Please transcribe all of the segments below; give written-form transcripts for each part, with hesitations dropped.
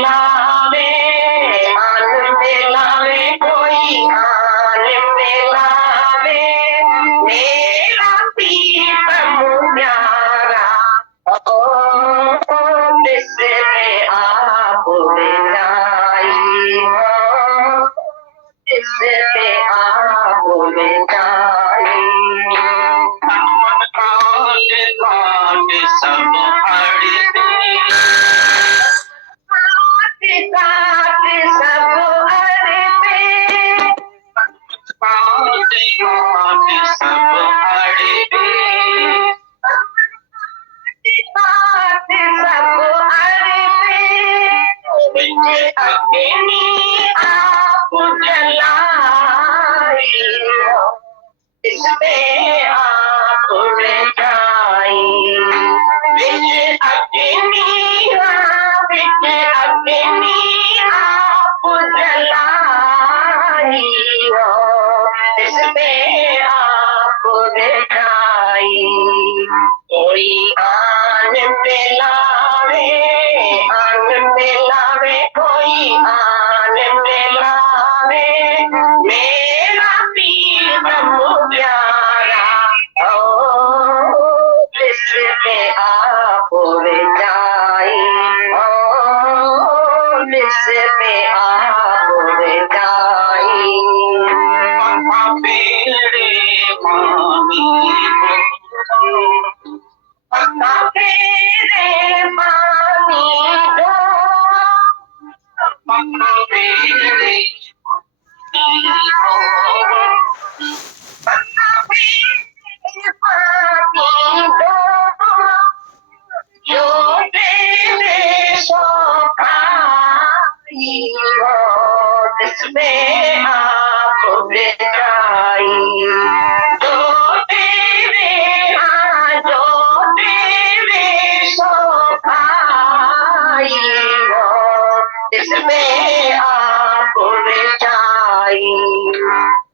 मिलावे, आन मिलावे, कोई आन मिलावे, मेरा प्रीतम प्यारा, ओ जिसने आप मिलाई, जिसने आप मिलाई। काट सब अड़ते, काट सब अड़ते, काट सब अड़ते, काट सब अड़ते, बिच अग्नि आप जलाई, इसमें आप जाई, बिच अग्नि आप जलाई, इसमें आप जाई। कोई आन मिलावे, आन मिलावे, कोई आन मिलावे, मेरा प्रीतम प्यारा, ओ जिसने आप जाई, ओ जिसने आप जाई। मेरे मामी मेरे मामी दो, मेरे पानी दो, जो तेरे सो खाई हो, जिसमें आप जाई, जो तेरे सो खाई हो, जिसमें आप जाई।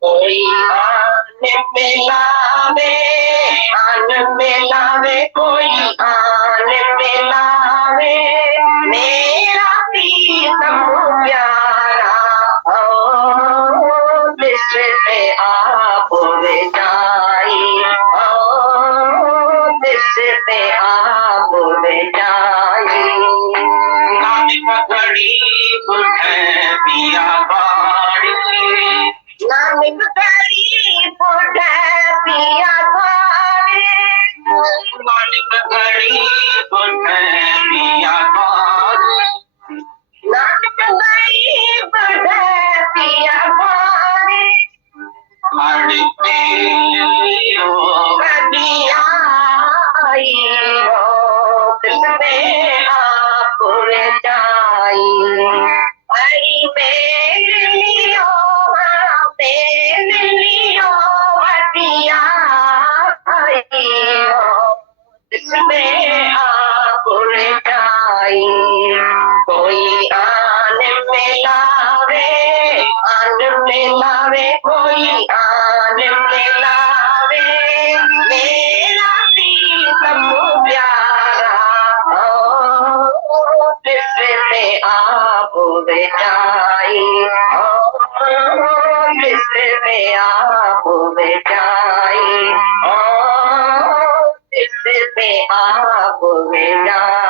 कोई आन मिलावे, आन मिलावे, कोई आन मिलावे, मेरा प्रीतम प्यारा, ओ जिसने आप जाई, ओ जिसने आप जाई। नानक गरीब है पिया बाड़ी, नानक गरीब है पिया बाड़ी, नानक गरीब है पिया बाड़ी, नानक गरीब है पिया बाड़ी, हड़ते लियो कदिया आई हो, जिसमें आप जाई, हरी मेल लियो, मेल लियो कदिया आई हो, जिसमें आप जाई। कोई आन मिलावे, आन मिलावे, कोई आन मिलावे, मेरा प्रीतम प्यारा, ओ जिसने आप जाई, ओ जिसने आप जाई, ओ जिसने आप जाई।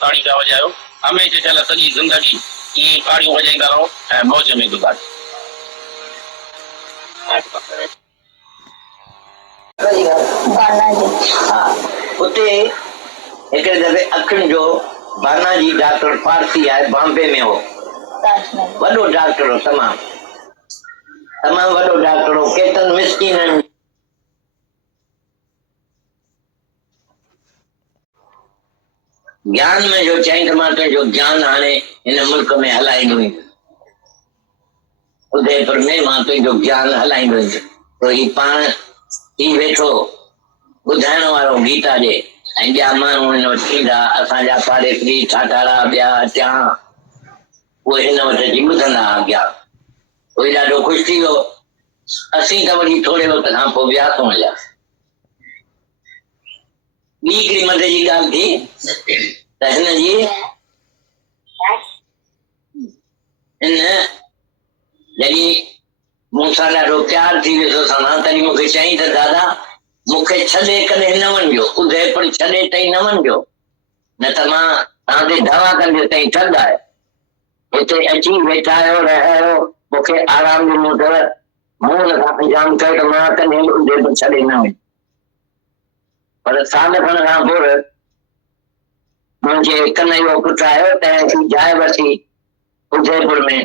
ताड़ी का वजायो हमेशा चल सॼी ज़िंदगी ईअं ताड़ियूं वॼाईंदा रहो ऐं मौज में गुज़ारो। उते हिकिड़े दफ़े अखियुनि जो बानाजी डॉक्टर पारसी आहे, बॉम्बे में हो, वॾो डॉक्टर हो, तमामु वॾो डॉक्टर हो। केतिरनि मिसकिननि ज्ञान में जो चईं मां तुंहिंजो ज्ञान हाणे हिन मुल्क में हलाईंदुई, उदयपुर में मां तुंहिंजो ज्ञान हलाईंदुई। तो ही पाण ही वेठो ॿुधाइण वारो गीता जे, ऐं ॿिया माण्हू हिन वटि ईंदा, असांजा पाड़ेकरी ठाठाड़ा ॿिया टियां उहे हिन वटि अची ॿुधंदा अॻियां। उहे ॾाढो ख़ुशि थी वियो। असीं त वरी थोरे वक़्त खां पोइ वियासीं हलिया। ॿी हिकिड़ी मथे जी ॻाल्हि थी त हिन जॾहिं मूंसां ॾाढो प्यार थी वियो सां, तॾहिं मूंखे चईं त दादा मूंखे छॾे कॾहिं न वञिजो, उदयपुर छॾे ताईं न वञिजो, न त मां तव्हांखे दवा कंदे ताईं ठॻ आहे। हिते अची वेठा आहियो, रहियो, मूंखे आराम ॾिनो अथव, मूं हुन इंतजाम कयो त मां कॾहिं उदयपुर छॾे न वञ। पर साल खण खां पोइ मुंहिंजे कन्हैयो पुटु आयो, तंहिं जाइ वरिती उदयपुर में,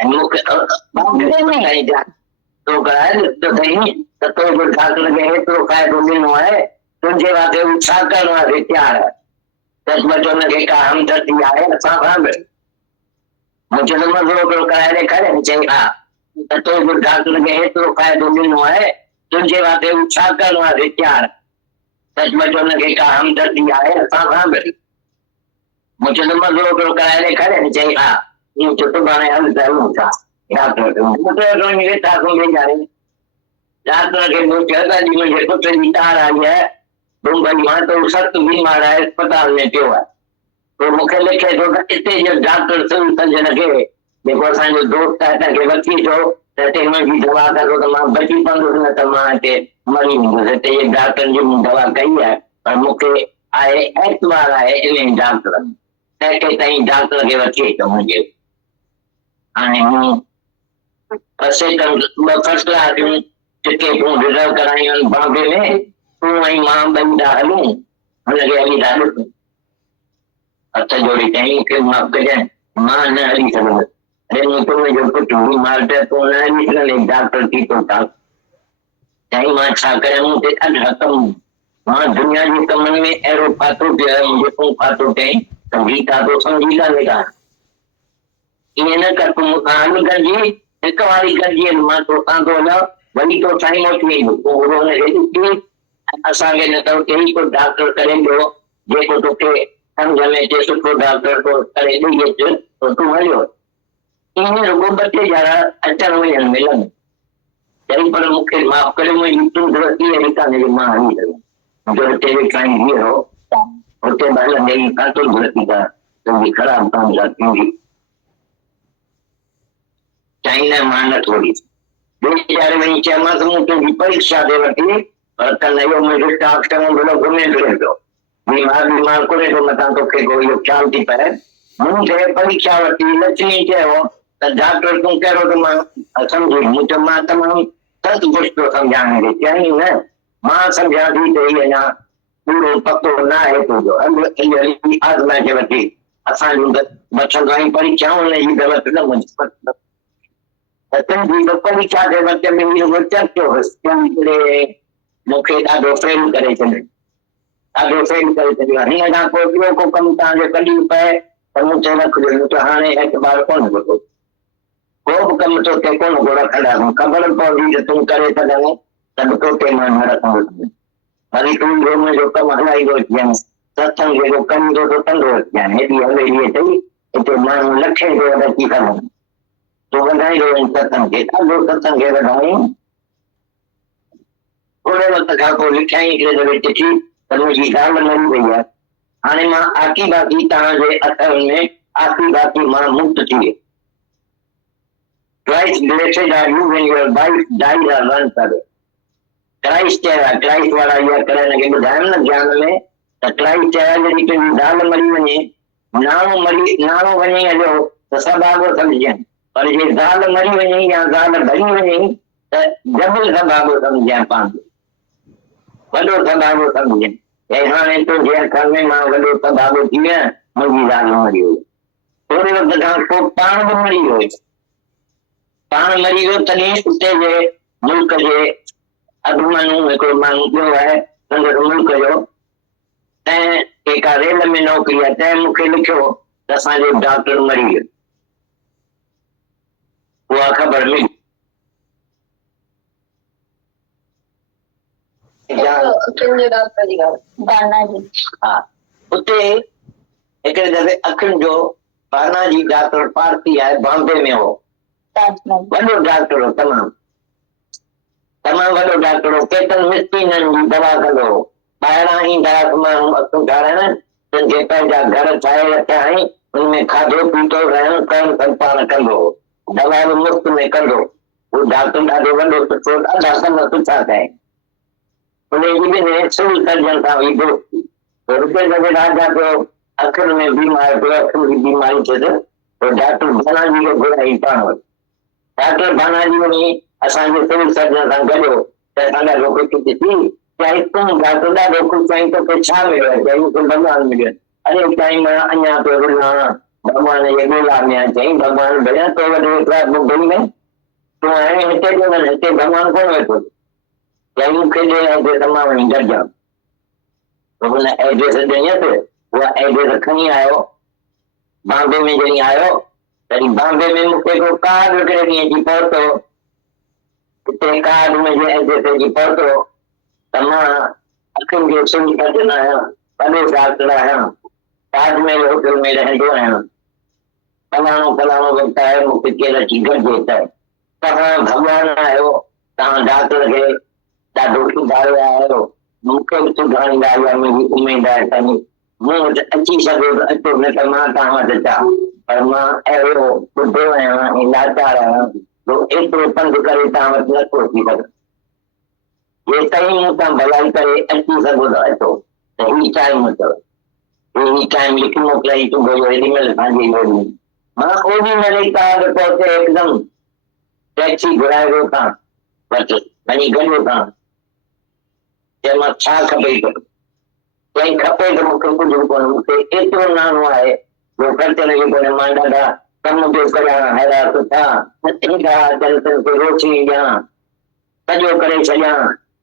ऐं मूंखे तो डॉक्टर खे हेतिरो फ़ाइदो ॾिनो आहे, तुंहिंजे वास्ते हू छा करण वास्ते तयार आहे। तसमत हुनखे का हमदर्दी आहे असां सां बि? मूं चयो मज़ो हिकिड़ो कराए ॾेखारे। चई हा, त तो डॉक्टर खे हेतिरो फ़ाइदो ॾिनो आहे, तुंहिंजे वास्ते हू छा करण वास्ते तयार आहे। सचमुच हुनखे का हमदर्दी आहे असां सां बि? मूं चयो मज़ो हिकिड़ो कराए ॾेखारे। चई हा, ईअं चयो सुभाणे हल त हलूं था डॉक्टर खे। मूं चयो त अॼु मुंहिंजे पुट जी तार आई आहे मुंबई मां, त हू सख़्तु बीमार आहे, अस्पताल में पियो आहे। तो मूंखे लिखे थो त हिते जो डॉक्टर सज्जन खे जेको असांजो दोस्त आहे तंहिंखे वठी अचो, त हिते मुंहिंजी दवा करो त मां बची पवंदुसि, न त मां हिते मरी वेंदुसि। हिते जे डॉक्टर जी मूं दवा कई आहे, पर मूंखे आहे एतवार आहे इन डॉक्टर में, तंहिंखे ताईं डॉक्टर खे वठी अचो मुंहिंजे। हाणे मूं ॿ फर्स्ट क्लास जूं टिकेटूं रिजर्व करायूं आहिनि बॉम्बे में, तूं ऐं मां ॿई था हलूं, हुनखे हली था ॾिसूं। हथ जोड़ी चई मूंखे माफ़ कजांइ, मां न हली सघंदुसि। अरे मूं तुंहिंजो पुटु बीमार पियो, तूं न हली सघंदे, डॉक्टर थी थो था। चई मां छा कयां, मूं ते अॼु हकम, मां दुनिया जे कमनि में अहिड़ो फाथो पियो आहे, मुंहिंजो तूं फाथो कयईं त गीता तो सम्झी सघेगा। ईअं न कर, तूं मूंखां हल गॾिजी, हिकु वारी गॾिजी मां तोसां थो हलां, वरी तो साईं मोटी वेंदो, तूं हुनखे ॾिसी असांखे न त कहिड़ी को डॉक्टर करे ॾियो जेको तोखे सम्झ में अचे, सुठो डॉक्टर को करे ॾेई अच त तूं हलियो। ईअं रुॻो ॿ टे ॼणा अचण वञण मिलनि। चई पर मूंखे माफ़ करे, मुंहिंजी तूं ग़लती अहिड़ी कान्हे जो मां हली सघां, मुंहिंजो हिते वेठाई बीहो, हुते बि हलंदे काथो ग़लती कर, तुंहिंजी ख़राब काम सां थींदी। चई न मां न थोड़ी वीचारे वञी चयोमांसि मूं तुंहिंजी परीक्षा दे वठी, पर कल्ह इहो मुंहिंजो स्टाफ चङो भलो घुमे फिरे पियो, बीमार करे थो, मथां तोखे को इहो ख़्याल थी पए। मूं चयो परीक्षा वठी, लक्ष्मी चयो त डॉक्टर तूं कहिड़ो, त मां सम्झी, मूं चयो मां तमामु सत पुछ थो सम्झाइण खे। चई न मां सम्झां थी त हीअ अञा पूरो पको न आहे तुंहिंजो, हली आज़मा खे वठी असांजूं वठंदो आहीं परीक्षाऊं, हुनजी ग़लति न मुंहिंजी तुंहिंजी परीक्षा जे वक़्त में इहो चर्चो हुयुसि, मूंखे ॾाढो फेल करे छॾियो, ॾाढो फेल करे छॾियो। हिन खां पोइ ॿियो को कमु तव्हांजो कढी पए त मूं चयो रखिजो, त हाणे एतबार कोन घुरो, को बि कमु तोखे कोन को रखंदासीं, ख़बर पवंदी त तूं करे सघंदे त बि तोखे मां न रखंदुसि। वरी तूं मुंहिंजो कमु हलाईंदो अचिजांइ, सत्संग जेको कंदो तो कंदो अचिजांइ। हेॾी हवेली अथई, हिते माण्हू लखे जो अची सघनि, तूं वधाईंदो वञ सत्संग खे, ॾाढो सत्संग खे वधायूं। थोरे वक़्त खां पोइ लिखाई हिकिड़े दफ़े चिठी त मुंहिंजी ॻाल्हि मरी वई आहे, हाणे मां आकी बाकी तव्हांजे अथर में आकी बाकी मां मुक्त थी वियो। Christ blessed are you when your wife dies or runs away. Christ चयो, क्राइस्ट वारा इहा करण खे ॿुधाइनि न ज्ञान में, त क्राइस्ट चयो जॾहिं तुंहिंजी ज़ाल मरी वञे, नाणो वञे हलियो त सभु आगो सम्झनि, पर जे ज़ाल मरी वञे या ज़ाल भॼी वञे त जबल सभु आगो सम्झनि, पंहिंजो वॾो सभु आगो सम्झनि। ऐं हाणे तुंहिंजे अखर में मां वॾो सभु आगो थी विया, मुंहिंजी ज़ाल मरी वई। थोरे वक़्त खां पोइ पाण बि मरी वियो, पाण मरी वियो, तॾहिं उते जे मुल्क जे अभिमन्यु हिकिड़ो माण्हू ॿियो आहे संदसि मुल्क जो, तंहिं जेका रेल में नौकिरी आहे, तंहिं मूंखे लिखियो त असांजो डॉक्टर मरी वियो, उहा ख़बर मिली। हा, उते हिकिड़े दफ़े अखियुनि जो बानाजी डॉक्टर पार्टी आहे, बॉम्बे में हो, वॾो डॉक्टर हो, तमामु वॾो डॉक्टर हो, केतिरनि मिस्कीननि जी दवा कंदो हो। ॿाहिरां ईंदा माण्हू अखियूं ठाराइण, तुंहिंजे पंहिंजा घर ठाहे रखिया आहिनि, उनमें खाधो पीतो रहण सहन सभु पाण कंदो हो, दवा बि मुफ़्त में कंदो। उहो डॉक्टर ॾाढो वॾो सुठो, ॾाढा कम सुठा कया। उनजी बि सिविल सर्जन सां हुई दोस्ती। रुपए दफ़े राजा पियो अखियुनि में बीमार पियो, अखियुनि जी बीमारी थियसि, तो डॉक्टर भानाजी खे घुराई पाण वटि। डॉक्टर भानाजी वञी असांजे सिविल सर्जन सां गॾियो त असां ॾाढो ख़ुशि थी, चई तूं डॉक्टर ॾाढो ख़ुशि आहीं, तोखे छा मिलियो आहे? चई मूंखे भॻवानु मिलियो। अरे साईं मां अञा पियो रुलां भॻवान जे ॻोल्हा में आहियां। चई भॻवानु भैया तो वटि एतिरा मुंबई में तूं हाणे हिते जो वञ, हिते भॻवानु कोन वेठो। चई मूंखे ॾे एड्रेस, मां वञी गॾिजां। हुन एड्रेस ॾिनसि, उहा एड्रेस खणी आयो। बॉम्बे में जॾहिं आयो तॾहिं बॉम्बे में मूंखे को कार्ड हिकिड़े ॾींहं जी पहुतो, उते कार्ड मुंहिंजे एड्रेस जी पहुतो त मां अखियुनि जो सिविल सर्जन आहियां, वॾो डॉक्टर आहियां, ताजमहल होटल में रहंदो आहियां, फलाणो वक़्तु आहे, मूंखे केरु अची गॾिजे त तव्हां भॻवानु आहियो, तव्हां डॉक्टर खे ॾाढो सुधारियो आहियो, मूंखे बि सुधारींदा इहा मुंहिंजी उमेद आहे। साईं मूं वटि अची सघो त अचो, न त मां तव्हां वटि अचां, पर मां अहिड़ो ॿुधो आहियां ऐं लाचार आहियां जो एतिरो पंधु करे तव्हां वटि नथो अची सघां। जे ताईं मूं सां भलाई करे अची सघो त अचो, त ही टाइम अथव, ही टाइम लिखी मोकिलियाई सुबुह जो हेॾी महिल तव्हांजी लोड़ी। मां ओॾी महिल कार्ड पहुते हिकदमि टैक्सी घुराए वियो खां वटि वञी गॾियो खां, चयो मां छा खपे? कहीं खपे तो मूंखे कुझु कोन, मूंखे एतिरो नानो आहे जो ख़र्च लॻे कोन्हे। मां ॾाढा कम पियो करियां, हेॾा सुठा एॾा दलितनि खे रोशनी ॾियां, सॼो करे छॾियां,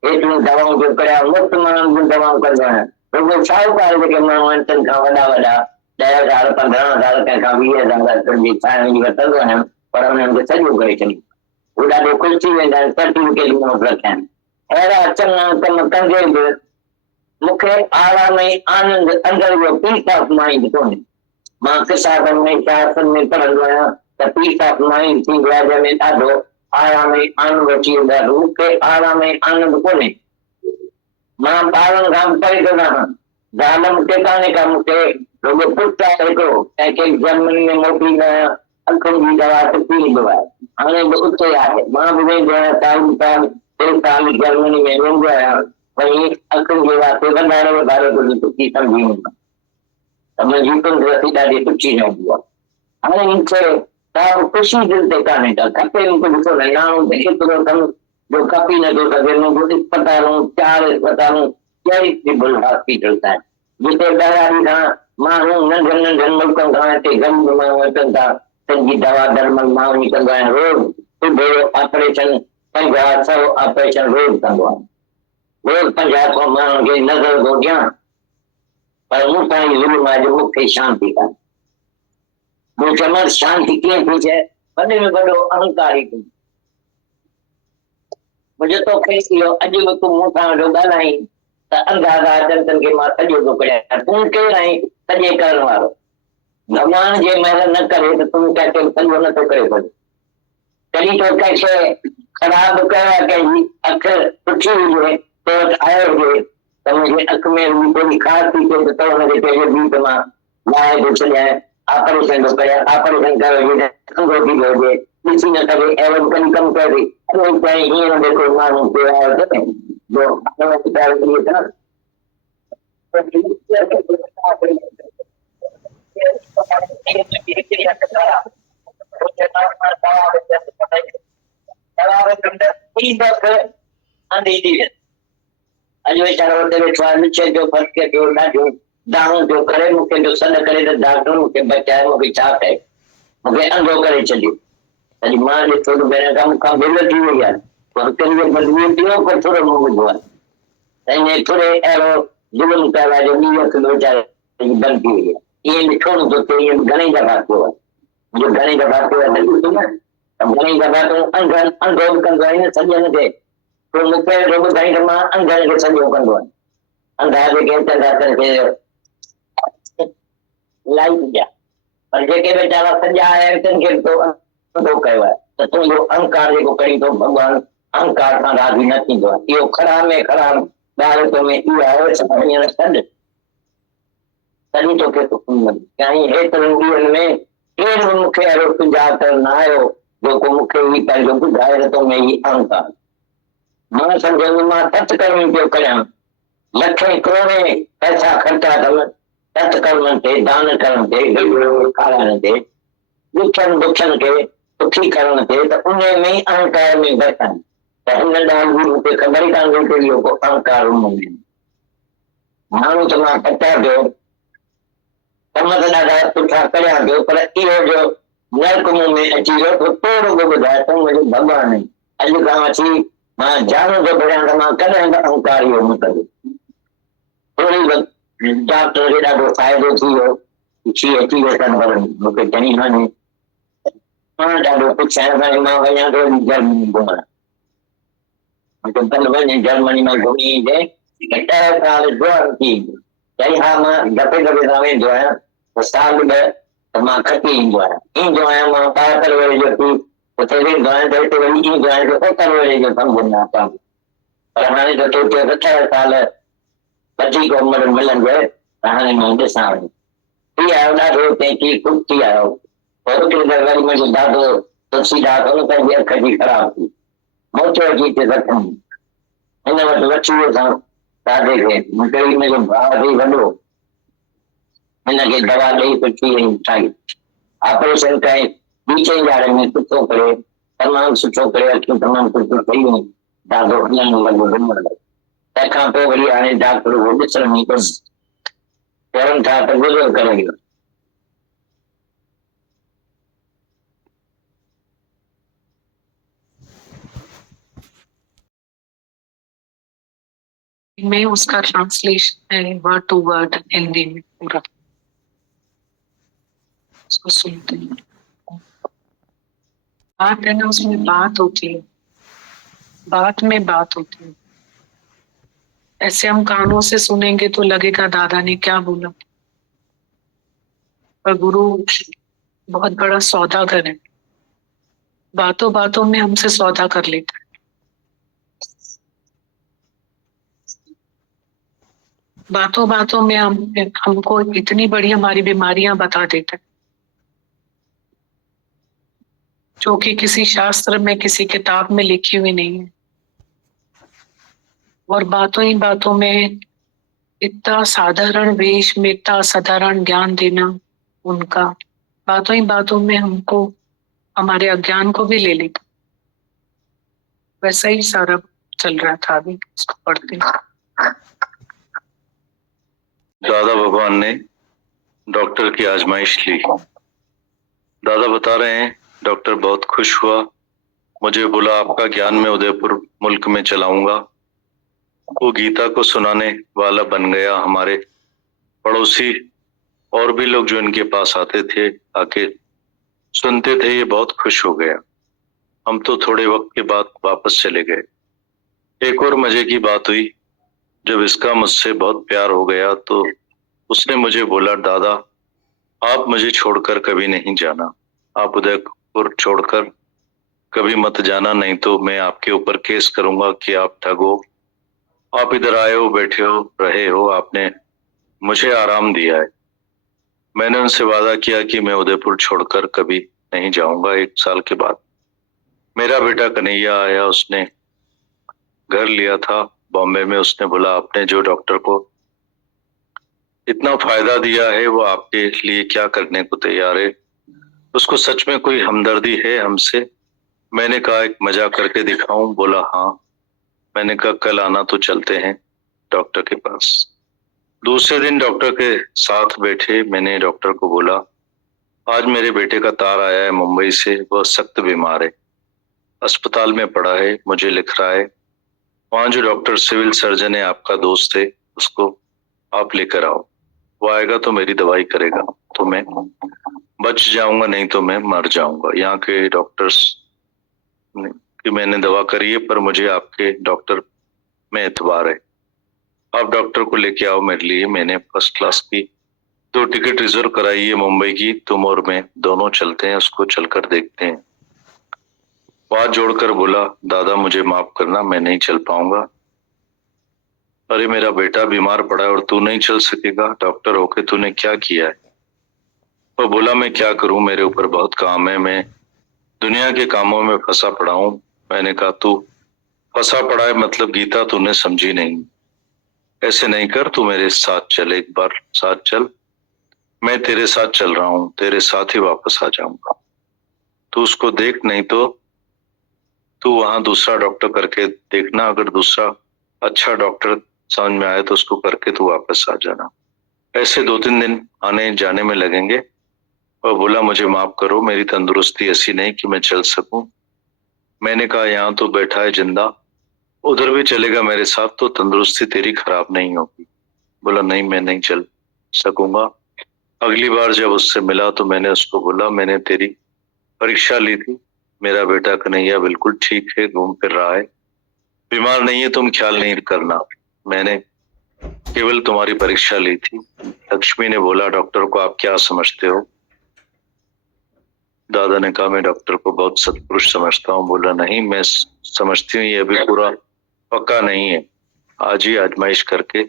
एतिरियूं दवाऊं पियो करियां, मुफ़्त माण्हुनि जूं दवाऊं कंदो आहियां। रुॻो शाहूकार जेके माण्हू आहिनि तंहिं खां वॾा वॾा 10,000 15,000 कंहिंखां 20,000 तुंहिंजी ठाहिण वठंदो आहियां, पर हुननि खे सॼो करे छॾींदो। उहे ॾाढो ख़ुशि थी वेंदा आहिनि, सर्टिफिकेट नोट रखिया आहिनि। अहिड़ा चङा कम कंदे बि मूंखे आराम ऐं आनंद अंदर जो पीस ऑफ माइंड कोन्हे। मां किताबनि में शास्त्रनि में पढ़ंदो आहियां त पीस ऑफ माइंड थींदो आहे, जंहिंमें ॾाढो आराम ऐं आनंद अची वेंदो आहे। मूंखे आराम ऐं आनंद कोन्हे। मां ॿारनि खां परे थो रहां, ज़ाल मूंखे कान्हे का, मूंखे रुॻो पुटु आहे हिकिड़ो, कंहिंखे जर्मनी में मोकिलींदो आहियां, अखियुनि जी दवा सुठी ईंदो आहे, हाणे बि उते आहे। मां बि वेंदो आहियां साल 3 साल जर्मनी में वेंदो आहियां, वही अखियुनि जे वास्ते वधारे वधारे कुझु सुठी सम्झी वेंदो आहे त मुंहिंजी तंदुरुस्ती ॾाढी सुठी रहंदी आहे। हाणे मूंखे का ख़ुशी दिलि ते कान्हे का, खपे मूंखे ॾिसो न नाणो त एतिरो अथमि जो खपी नथो सघे। मुंहिंजो अस्पतालूं 4 अस्पतालूं चैरिटेबल हॉस्पिटल्स आहिनि, जिते ॾाढा खां माण्हू नंढनि नंढनि मुल्कनि खां हिते गरीब माण्हू अचनि था, पंहिंजी दवा दरमल मां वञी कंदो आहियां। रोज़ सुबुह ऑपरेशन 50-100 ऑपरेशन रोज़ कंदो आहियां। रोज़ 50 माण्हुनि खे नज़र थो ॾियां, पर मूं सां ई ज़ुल्म आहे जो मूंखे शांती कान्हे। मूं चयो शांती कीअं थी चए, वॾे में वॾो अहंकार ई थी। मुंहिंजो तोखे इहो अॼु बि तूं मूं सां वेठो ॻाल्हाई त अंदाज़ा अचनि तनि खे मां सॼो थो करियां। तूं केरु आहीं सॼे करण वारो? भॻवान जे महिल न करे त तूं कंहिंखे सॼो नथो करे सघे। कॾहिं तो कंहिंखे ख़राब कयो आहे, कंहिंजी अखि सुठी हुजे तो आयो हुजे त मुंहिंजे अखि में थोड़ी ख़ासि थी थिए त हुनखे चइजे बि त मां लाहे थो छॾियां, ऑपरेशन थो करियां, ऑपरेशन कयो हुजे अंगो थी वियो हुजे, ॾिसी न सघे, अहिड़ो कॾहिं कमु कयो अथई। हीअं जेको माण्हू थियो आहे अॼु वीचारो हुते वेठो आहे, विच जो फटके पियो, ॾाढो दाणो पियो करे, मूंखे जो सॾ करे त डॉक्टर मूंखे बचाए, मूंखे छा कए, मूंखे अंधो करे छॾियो। तॾहिं मां ॾिठो त पहिरियों खां मूंखां भुल थी वई आहे, पर कंहिंजो बदिली थियो पर थोरो मूं ॿुधो आहे त इन थोरे अहिड़ो ज़ुल्म कयो आहे जो ॿी वक़्तु वीचारे बंदि थी वई आहे। ईअं ॾिठो नथो थिए, ईअं घणेई दफ़ा थियो आहे, मुंहिंजो घणेई दफ़ा थियो आहे, ॾिठो न त घणेई दफ़ा तूं अंधो बि कंदो आहीं न सॼनि खे। तूं मूंखे वेठो ॿुधाई त मां अंधनि खे सॼो कंदो आहियां। अंधा जेके अचनि था खे लाइट ॾिया, पर जेके वीचारा सॼा आया तंहिं खे तो अंधो कयो आहे त तुंहिंजो अहंकार जेको करी थो, भॻवानु अहंकार सां राज़ी न थींदो आहे। इहो ख़राब में ख़राब ॻाल्हि तो में इहा आहे, हींअर छॾ तॾहिं तोखे सुकून मिलंदो। ऐं हेतिरनि ॾींहंनि में केरु बि मूंखे अहिड़ो सुञात न आयो जेको मूंखे ही पंहिंजो ॿुधाए त तो में ही अहंकार। मां सम्झंदो मां सत्कर्म पियो करियां, लखे करोड़े पैसा ख़र्चा अथव सत्कर्मनि ते, दान करण ते, खाराइण ते, ॾुखियनि दुखियनि खे सुखी करण ते, त उन में ई अहंकार में घटि आहिनि। त हिन ॻाल्हि जी मूंखे ख़बर ई कान पई इहो को अहंकार में माण्हू त मां पचा पियो, कम त ॾाढा सुठा करियां पियो, पर इहो जो नर्क मूं में अची वियो तो रुॻो ॿुधाए तो मुंहिंजो भॻवानु आहे। अॼु खां अची मां जान थो पढ़ियां त मां कॾहिं बि अहंकार इहो न कयो। थोरी डॉक्टर खे ॾाढो फ़ाइदो थी वियो, थी अची वेठनि, पर मूंखे चई कान्हे। मां ॾाढो पुछां मां वञा थो जर्मनी घुमण, मूंखे कल वञे जर्मनी में घुमी ईंदे 10 साल जॉइन थी। चई हा मां दफ़े दफ़े सां वेंदो आहियां त साल 2 त मां खटी ईंदो आहियां। ईंदो आहियां मां 72 वरे जो थी उते वेंदो आहियां त हिते वरी ईंदो आहियां त 70 वरे जो सम्झंदा असां। पर हाणे त तो 60 साल वधीक उमिरि मिलंदे त हाणे मां ॾिसां वञी थी आयो, ॾाढो तंहिंखी ख़ुशि थी आयो। वरी मुंहिंजो ॾाढो तुलसीदास हो पंहिंजी अख जी ख़राब थी, मोचो अची थिए रखनि हिन वटि वठी वियो ॾाढे खे, मूंखे मुंहिंजो भाउ बि वॾो हिनखे दवा ॾेई सुठी ठाही, ऑपरेशन कई 2-4 ॼाड़े में सुठो करे, तमामु सुठो करे, अखियूं तमामु सुठो ठही वियूं, ॾाढो हलण लॻो घुमण लॻो। तंहिंखां पोइ वरी हाणे डॉक्टर उहो ॾिसण में कोन कर्म था तो गुजर करेंगे। में उसका ट्रांसलेशन है वर्ड टू वर्ड हिंदी में पूरा, उसको सुनते हैं। बात है ना, उसमें बात होती है, बात में बात होती है। ऐसे हम कानों से सुनेंगे तो लगेगा दादा ने क्या बोला, पर गुरु बहुत बड़ा सौदागर है, बातों बातों में हमसे सौदा कर लेता है। बातों बातों में हमको इतनी बड़ी हमारी बीमारियां बता देता है, जो कि किसी शास्त्र में किसी किताब में लिखी हुई नहीं है। और बातों ही बातों में इतना साधारण वेश में इतना असाधारण ज्ञान देना उनका, बातों ही बातों में हमको हमारे अज्ञान को भी ले लेता। वैसा ही सारा चल रहा था अभी इसको पढ़ते। दादा भगवान ने डॉक्टर की आजमाइश ली। दादा बता रहे हैं डॉक्टर बहुत खुश हुआ, मुझे बोला आपका ज्ञान मैं उदयपुर मुल्क में चलाऊंगा। वो गीता को सुनाने वाला बन गया। हमारे पड़ोसी और भी लोग जो इनके पास आते थे, आके सुनते थे, ये बहुत खुश हो गया। हम तो थोड़े वक्त के बाद वापस चले गए। एक और मजे की बात हुई, जब इसका मुझसे बहुत प्यार हो गया तो उसने मुझे बोला दादा आप मुझे छोड़कर कभी नहीं जाना, आप उदयपुर छोड़कर कभी मत जाना, नहीं तो मैं आपके ऊपर केस करूंगा कि आप ठगो। आप इधर आए हो, बैठे हो, रहे हो, आपने मुझे आराम दिया है। मैंने उनसे वादा किया कि मैं उदयपुर छोड़कर कभी नहीं जाऊंगा। 1 साल के बाद मेरा बेटा कन्हैया आया, उसने घर लिया था बॉम्बे में। उसने बोला आपने जो डॉक्टर को इतना फायदा दिया है वो आपके लिए क्या करने को तैयार है, उसको सच में कोई हमदर्दी है हमसे। मैंने कहा एक मजाक करके दिखाऊं? बोला हाँ। मैंने कहा कल आना तो चलते हैं डॉक्टर के पास। दूसरे दिन डॉक्टर के साथ बैठे, मैंने डॉक्टर को बोला आज मेरे बेटे का तार आया है मुंबई से, वह सख्त बीमार है, अस्पताल में पड़ा है, मुझे लिख रहा है वहां जो डॉक्टर सिविल सर्जन है आपका दोस्त है, उसको आप लेकर आओ, वो आएगा तो मेरी दवाई करेगा, तो मैं बच जाऊंगा, नहीं तो मैं मर जाऊंगा। यहाँ के डॉक्टर्स की मैंने दवा करी है, पर मुझे आपके डॉक्टर में एतबार है, आप डॉक्टर को लेके आओ मेरे लिए। मैंने फर्स्ट क्लास की 2 टिकट रिजर्व कराई है मुंबई की, तुम और मैं दोनों चलते हैं, उसको चलकर देखते हैं। बात जोड़कर बोला दादा मुझे माफ करना, मैं नहीं चल पाऊंगा। अरे मेरा बेटा बीमार पड़ा है और तू नहीं चल सकेगा? डॉक्टर होके तूने क्या किया है? वो बोला मैं क्या करूं, मेरे ऊपर बहुत काम है, मैं दुनिया के कामों में फंसा पड़ा हूं। मैंने कहा तू फंसा पड़ा है मतलब गीता तूने समझी नहीं। ऐसे नहीं कर, तू मेरे साथ चल, एक बार साथ चल, मैं तेरे साथ चल रहा हूं, तेरे साथ ही वापस आ जाऊंगा। तू उसको देख, नहीं तो तू वहां दूसरा डॉक्टर करके देखना, अगर दूसरा अच्छा डॉक्टर समझ में आए तो उसको करके तू वापस आ जाना। ऐसे 2-3 दिन आने जाने में लगेंगे। और बोला मुझे माफ करो, मेरी तंदुरुस्ती ऐसी नहीं कि मैं चल सकूं। मैंने कहा यहाँ तो बैठा है जिंदा, उधर भी चलेगा मेरे साथ तो तंदुरुस्ती तेरी खराब नहीं होगी। बोला नहीं मैं नहीं चल सकूंगा। अगली बार जब उससे मिला तो मैंने उसको बोला मैंने तेरी परीक्षा ली थी, मेरा बेटा कन्हैया बिल्कुल ठीक है, घूम फिर रहा है, बीमार नहीं है, तुम ख्याल नहीं करना, मैंने केवल तुम्हारी परीक्षा ली थी। लक्ष्मी ने बोला डॉक्टर को आप क्या समझते हो? दादा ने कहा मैं डॉक्टर को बहुत सत्पुरुष समझता हूँ। बोला नहीं, मैं समझती हूँ ये अभी पूरा पक्का नहीं है, आज ही आजमाइश करके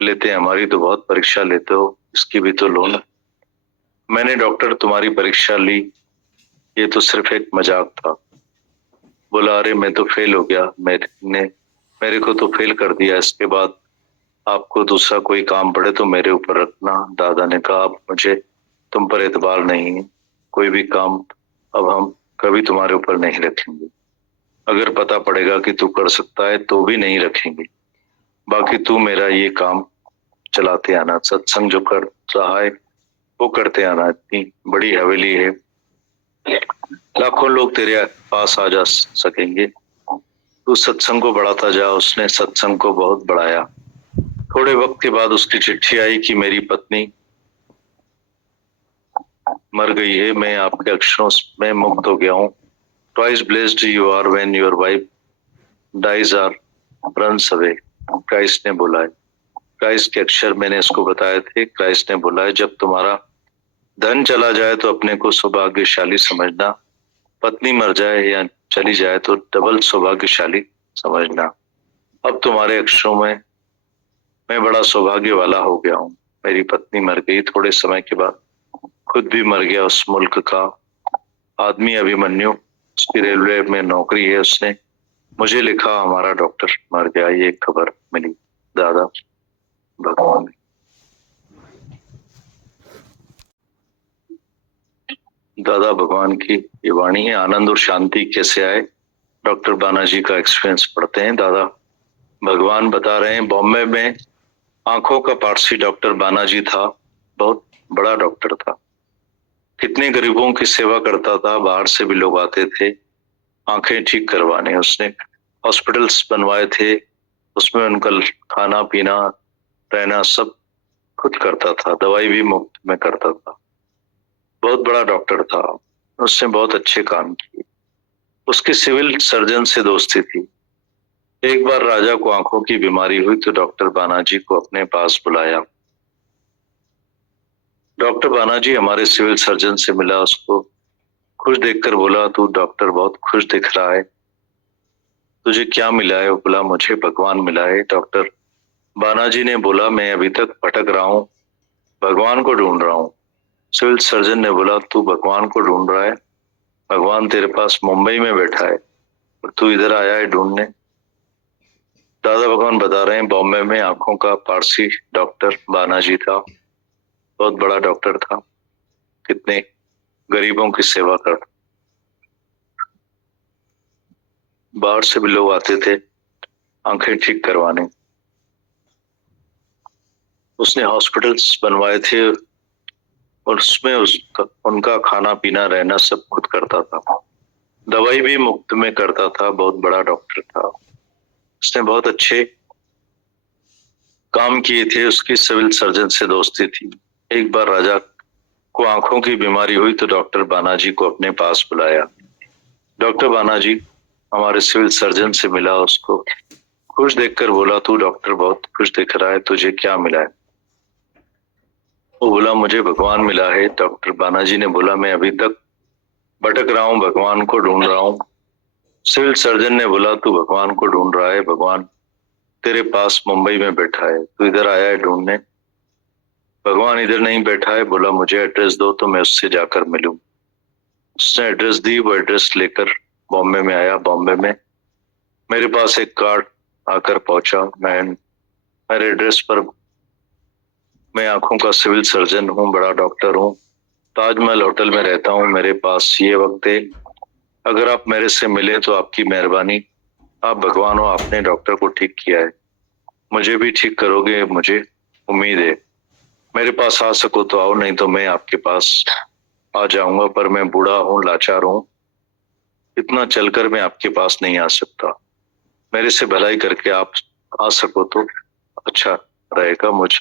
लेते हैं, हमारी तो बहुत परीक्षा लेते हो, इसकी भी तो लो ना। मैंने डॉक्टर तुम्हारी परीक्षा ली, ये तो सिर्फ एक मजाक था। बोला अरे मैं तो फेल हो गया, मेरे को तो फेल कर दिया, इसके बाद आपको दूसरा कोई काम पड़े तो मेरे ऊपर रखना। दादा ने कहा अब मुझे तुम पर एतबार नहीं है, कोई भी काम अब हम कभी तुम्हारे ऊपर नहीं रखेंगे, अगर पता पड़ेगा कि तू कर सकता है तो भी नहीं रखेंगे, बाकी तू मेरा ये काम चलाते आना, सत्संग जो कर रहा है वो करते आना। इतनी बड़ी हवेली है, लाखों लोग तेरे पास आ जा सकेंगे। तू सत्संग को बढ़ाता जा। उसने सत्संग को बहुत बढ़ाया। थोड़े वक्त के बाद उसकी चिट्ठी आई कि मेरी पत्नी मर गई है, मैं आपके अक्षरों में मुक्त हो गया हूँ। Twice blessed you are when your wife dies or runs away, Christ ने बोला है। क्राइस्ट के अक्षर मैंने इसको बताए थे। क्राइस्ट ने बोला है, जब तुम्हारा धन चला जाए तो अपने को सौभाग्यशाली समझना, पत्नी मर जाए या चली जाए तो डबल सौभाग्यशाली समझना। अब तुम्हारे अक्षरों में मैं बड़ा सौभाग्य वाला हो गया हूँ। मेरी पत्नी मर गई, थोड़े समय के बाद खुद भी मर गया। उस मुल्क का आदमी अभिमन्यु, उसकी रेलवे में नौकरी है, उसने मुझे लिखा हमारा डॉक्टर मर गया। ये खबर मिली दादा भगवान ने। दादा भगवान की ये वाणी है। आनंद और शांति कैसे आए, डॉक्टर बानाजी का एक्सपीरियंस पढ़ते हैं। दादा भगवान बता रहे हैं, बॉम्बे में आंखों का पारसी डॉक्टर बानाजी था, बहुत बड़ा डॉक्टर था। कितने गरीबों की सेवा करता था, बाहर से भी लोग आते थे आंखें ठीक करवाने। उसने हॉस्पिटल्स बनवाए थे, उसमें उनका खाना पीना रहना सब खुद करता था, दवाई भी मुफ्त में करता था। बहुत बड़ा डॉक्टर था, उसने बहुत अच्छे काम किए। उसकी सिविल सर्जन से दोस्ती थी। एक बार राजा को आंखों की बीमारी हुई तो डॉक्टर बानाजी को अपने पास बुलाया। डॉक्टर बानाजी हमारे सिविल सर्जन से मिला, उसको खुश देखकर बोला, तू डॉक्टर बहुत खुश दिख रहा है, तुझे क्या मिला है? वो बोला, मुझे भगवान मिला है। डॉक्टर बानाजी ने बोला, मैं अभी तक भटक रहा हूँ, भगवान को ढूंढ रहा हूँ। सिविल सर्जन ने बोला, तू भगवान को ढूंढ रहा है, भगवान तेरे पास मुंबई में बैठा है और तू इधर आया है ढूंढने। दादा भगवान बता रहे हैं, बॉम्बे में आंखों का पारसी डॉक्टर बानाजी था, बहुत बड़ा डॉक्टर था, कितने गरीबों की सेवा कर। बाहर से भी लोग आते थे आंखें ठीक करवाने। उसने हॉस्पिटल्स बनवाए थे और उसमें उनका खाना पीना रहना सब खुद करता था, दवाई भी मुफ्त में करता था। बहुत बड़ा डॉक्टर था, उसने बहुत अच्छे काम किए थे। उसकी सिविल सर्जन से दोस्ती थी। एक बार राजा को आंखों की बीमारी हुई तो डॉक्टर बानाजी को अपने पास बुलाया। डॉक्टर बानाजी हमारे सिविल सर्जन से मिला, उसको खुश देखकर बोला, तू डॉक्टर बहुत खुश दिख रहा है, तुझे क्या मिला है? वो बोला, मुझे भगवान मिला है। डॉक्टर बानाजी ने बोला, मैं अभी तक भटक रहा हूँ, भगवान को ढूंढ रहा हूँ। सिविल सर्जन ने बोला, तू भगवान को ढूंढ रहा है, भगवान तेरे पास मुंबई में बैठा है, तू इधर आया है ढूंढने। भगवान इधर नहीं बैठा है। बोला, मुझे एड्रेस दो तो मैं उससे जाकर मिलूं। उसने एड्रेस दी, वो एड्रेस लेकर बॉम्बे में आया। बॉम्बे में मेरे पास एक कार्ड आकर पहुंचा। मेरे एड्रेस पर, मैं आंखों का सिविल सर्जन हूँ, बड़ा डॉक्टर हूँ, ताजमहल होटल में रहता हूँ, मेरे पास ये वक्त है, अगर आप मेरे से मिले तो आपकी मेहरबानी, आप भगवान हो, आपने डॉक्टर को ठीक किया है, मुझे भी ठीक करोगे, मुझे उम्मीद है। मेरे पास आ सको तो आओ, नहीं तो मैं आपके पास आ जाऊंगा, पर मैं बूढ़ा हूँ, लाचार हूँ, इतना चलकर मैं आपके पास नहीं आ सकता। मेरे से भलाई करके आप आ सको तो अच्छा रहेगा। मुझे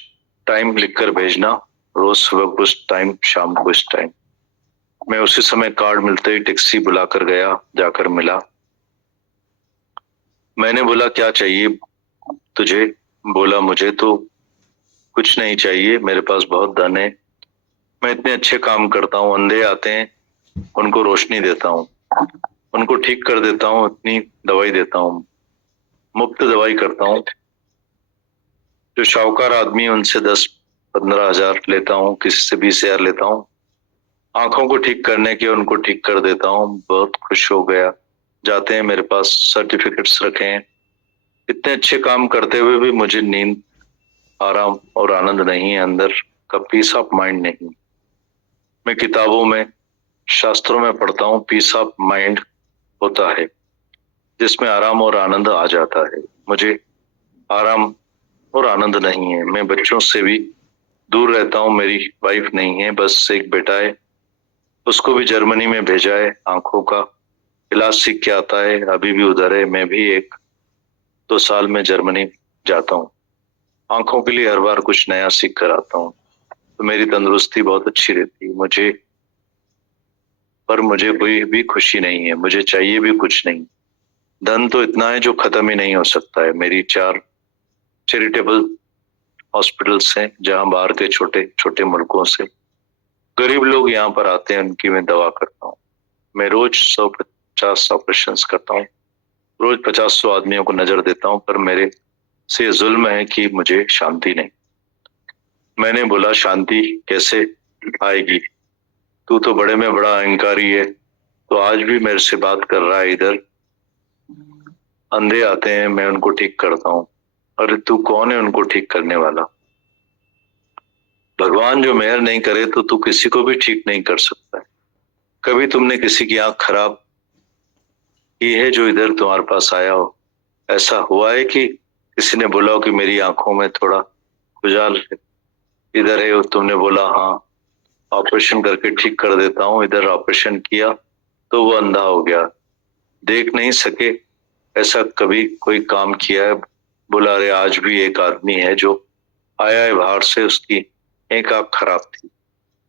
टाइम लिखकर भेजना, रोज सुबह कुछ टाइम, शाम को इस टाइम। मैं उसी समय कार्ड मिलते ही टैक्सी बुलाकर गया, जाकर मिला। मैंने बोला, क्या चाहिए तुझे? बोला, मुझे तो कुछ नहीं चाहिए, मेरे पास बहुत धन है, मैं इतने अच्छे काम करता हूँ, अंधे आते हैं उनको रोशनी देता हूँ, उनको ठीक कर देता हूँ, इतनी दवाई देता हूँ, मुफ्त दवाई करता हूँ। जो शाहूकार आदमी उनसे 10-15 हजार लेता हूँ, किसी से 20 हजार लेता हूँ, आंखों को ठीक करने के उनको ठीक कर देता हूँ। बहुत खुश हो गया। जाते हैं, मेरे पास सर्टिफिकेट्स रखे हैं। इतने अच्छे काम करते हुए भी मुझे नींद, आराम और आनंद नहीं है, अंदर का पीस ऑफ माइंड नहीं। मैं किताबों में, शास्त्रों में पढ़ता हूँ, पीस ऑफ माइंड होता है जिसमें आराम और आनंद आ जाता है। मुझे आराम और आनंद नहीं है। मैं बच्चों से भी दूर रहता हूँ। मेरी वाइफ नहीं है, बस एक बेटा है, उसको भी जर्मनी में भेजा है। आंखों का इलाज सीख के आता है, अभी भी उधर है। मैं भी 1-2 साल में जर्मनी जाता हूँ। आंखों के लिए हर बार कुछ नया सीख कर आता हूँ, तो मेरी तंदुरुस्ती बहुत अच्छी रहती है। मुझे कोई भी खुशी नहीं है, मुझे चाहिए भी कुछ नहीं। धन तो इतना है जो खत्म ही नहीं हो सकता है। मेरी 4 चैरिटेबल हॉस्पिटल्स हैं, जहां बाहर के छोटे छोटे मुल्कों से गरीब लोग यहाँ पर आते हैं, उनकी मैं दवा करता हूँ। मैं रोज 150 ऑपरेशन करता हूँ, रोज 50-100 आदमियों को नजर देता हूँ, पर मेरे से जुल्म है कि मुझे शांति नहीं। मैंने बोला शांति कैसे आएगी, तू तो बड़े में बड़ा अहंकारी है, तो आज भी मेरे से बात कर रहा है। इधर अंधे आते हैं, मैं उनको ठीक करता हूँ। अरे तू कौन है उनको ठीक करने वाला? भगवान जो मेहर नहीं करे तो तू किसी को भी ठीक नहीं कर सकता है। कभी तुमने किसी की आंख खराब की है जो इधर तुम्हारे पास आया हो? ऐसा हुआ है कि किसी ने बोला हो कि मेरी आंखों में थोड़ा खुजाल इधर है, तुमने बोला हाँ ऑपरेशन करके ठीक कर देता हूँ। इधर ऑपरेशन किया तो वो अंधा हो गया, देख नहीं सके। ऐसा कभी कोई काम किया है? बोला अरे आज भी एक आदमी है जो आया है बाहर से, उसकी एक आंख खराब थी।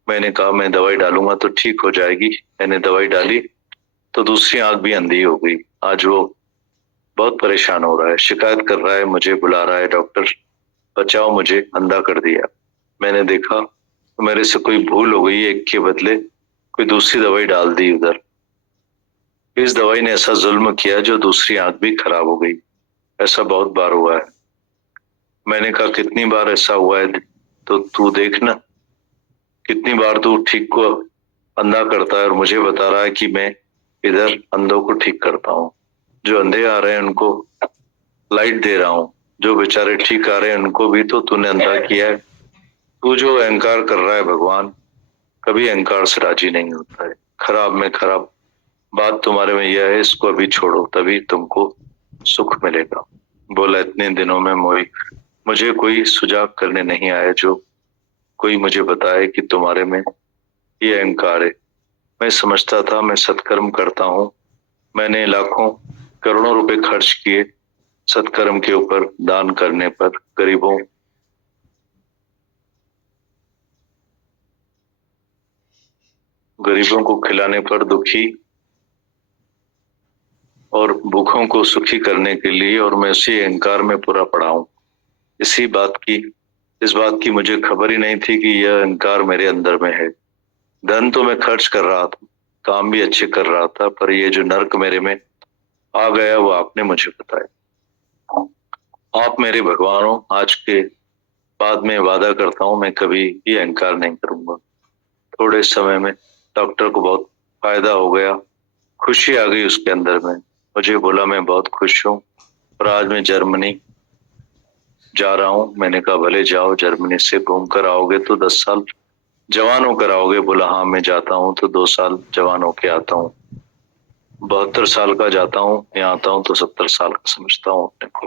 मैंने कहा मैं दवाई डालूंगा तो ठीक हो जाएगी। मैंने दवाई डाली तो दूसरी आंख भी अंधी हो गई। आज वो बहुत परेशान हो रहा है, शिकायत कर रहा है, मुझे बुला रहा है, डॉक्टर बचाओ मुझे, अंधा कर दिया। मैंने देखा तो मेरे से कोई भूल हो गई, एक के बदले कोई दूसरी दवाई डाल दी उधर। इस दवाई ने ऐसा जुल्म किया जो दूसरी आंख भी खराब हो गई। ऐसा बहुत बार हुआ है। मैंने कहा कितनी बार ऐसा हुआ है तो तू देखना, कितनी बार तू ठीक को अंधा करता है और मुझे बता रहा है कि मैं इधर अंधों को ठीक करता हूँ। जो अंधे आ रहे हैं उनको लाइट दे रहा हूँ, जो बेचारे ठीक आ रहे हैं उनको भी तो तूने अंधा किया है। तू जो अहंकार कर रहा है, भगवान कभी अहंकार से राजी नहीं होता है। खराब में खराब बात तुम्हारे में यह है, इसको अभी छोड़ो तभी तुमको सुख मिलेगा। बोला इतने दिनों में मुझे कोई सुझाव करने नहीं आया जो कोई मुझे बताए कि तुम्हारे में ये अहंकार है। मैं समझता था मैं सत्कर्म करता हूँ। मैंने लाखों करोड़ों रुपए खर्च किए सत्कर्म के ऊपर, दान करने पर, गरीबों को खिलाने पर, दुखी और भूखों को सुखी करने के लिए, और मैं उसी अहंकार में पूरा पड़ा हूं। इस बात की मुझे खबर ही नहीं थी कि यह अहंकार मेरे अंदर में है। धन तो मैं खर्च कर रहा था, काम भी अच्छे कर रहा था, पर ये जो नर्क मेरे में आ गया वो आपने मुझे बताया। आप मेरे भगवान हो। आज के बाद में वादा करता हूं मैं कभी भी अहंकार नहीं करूंगा। थोड़े समय में डॉक्टर को बहुत फायदा हो गया, खुशी आ गई उसके अंदर में। मुझे बोला मैं बहुत खुश हूँ और आज मैं जर्मनी जा रहा हूँ। मैंने कहा भले जाओ, जर्मनी से घूम कर आओगे तो 10 साल जवान होकर आओगे। बोला हाँ मैं जाता हूँ तो 2 साल जवान होके आता हूँ। 72 साल का जाता हूँ, यहाँ आता हूँ तो 70 साल का समझता हूँ अपने को।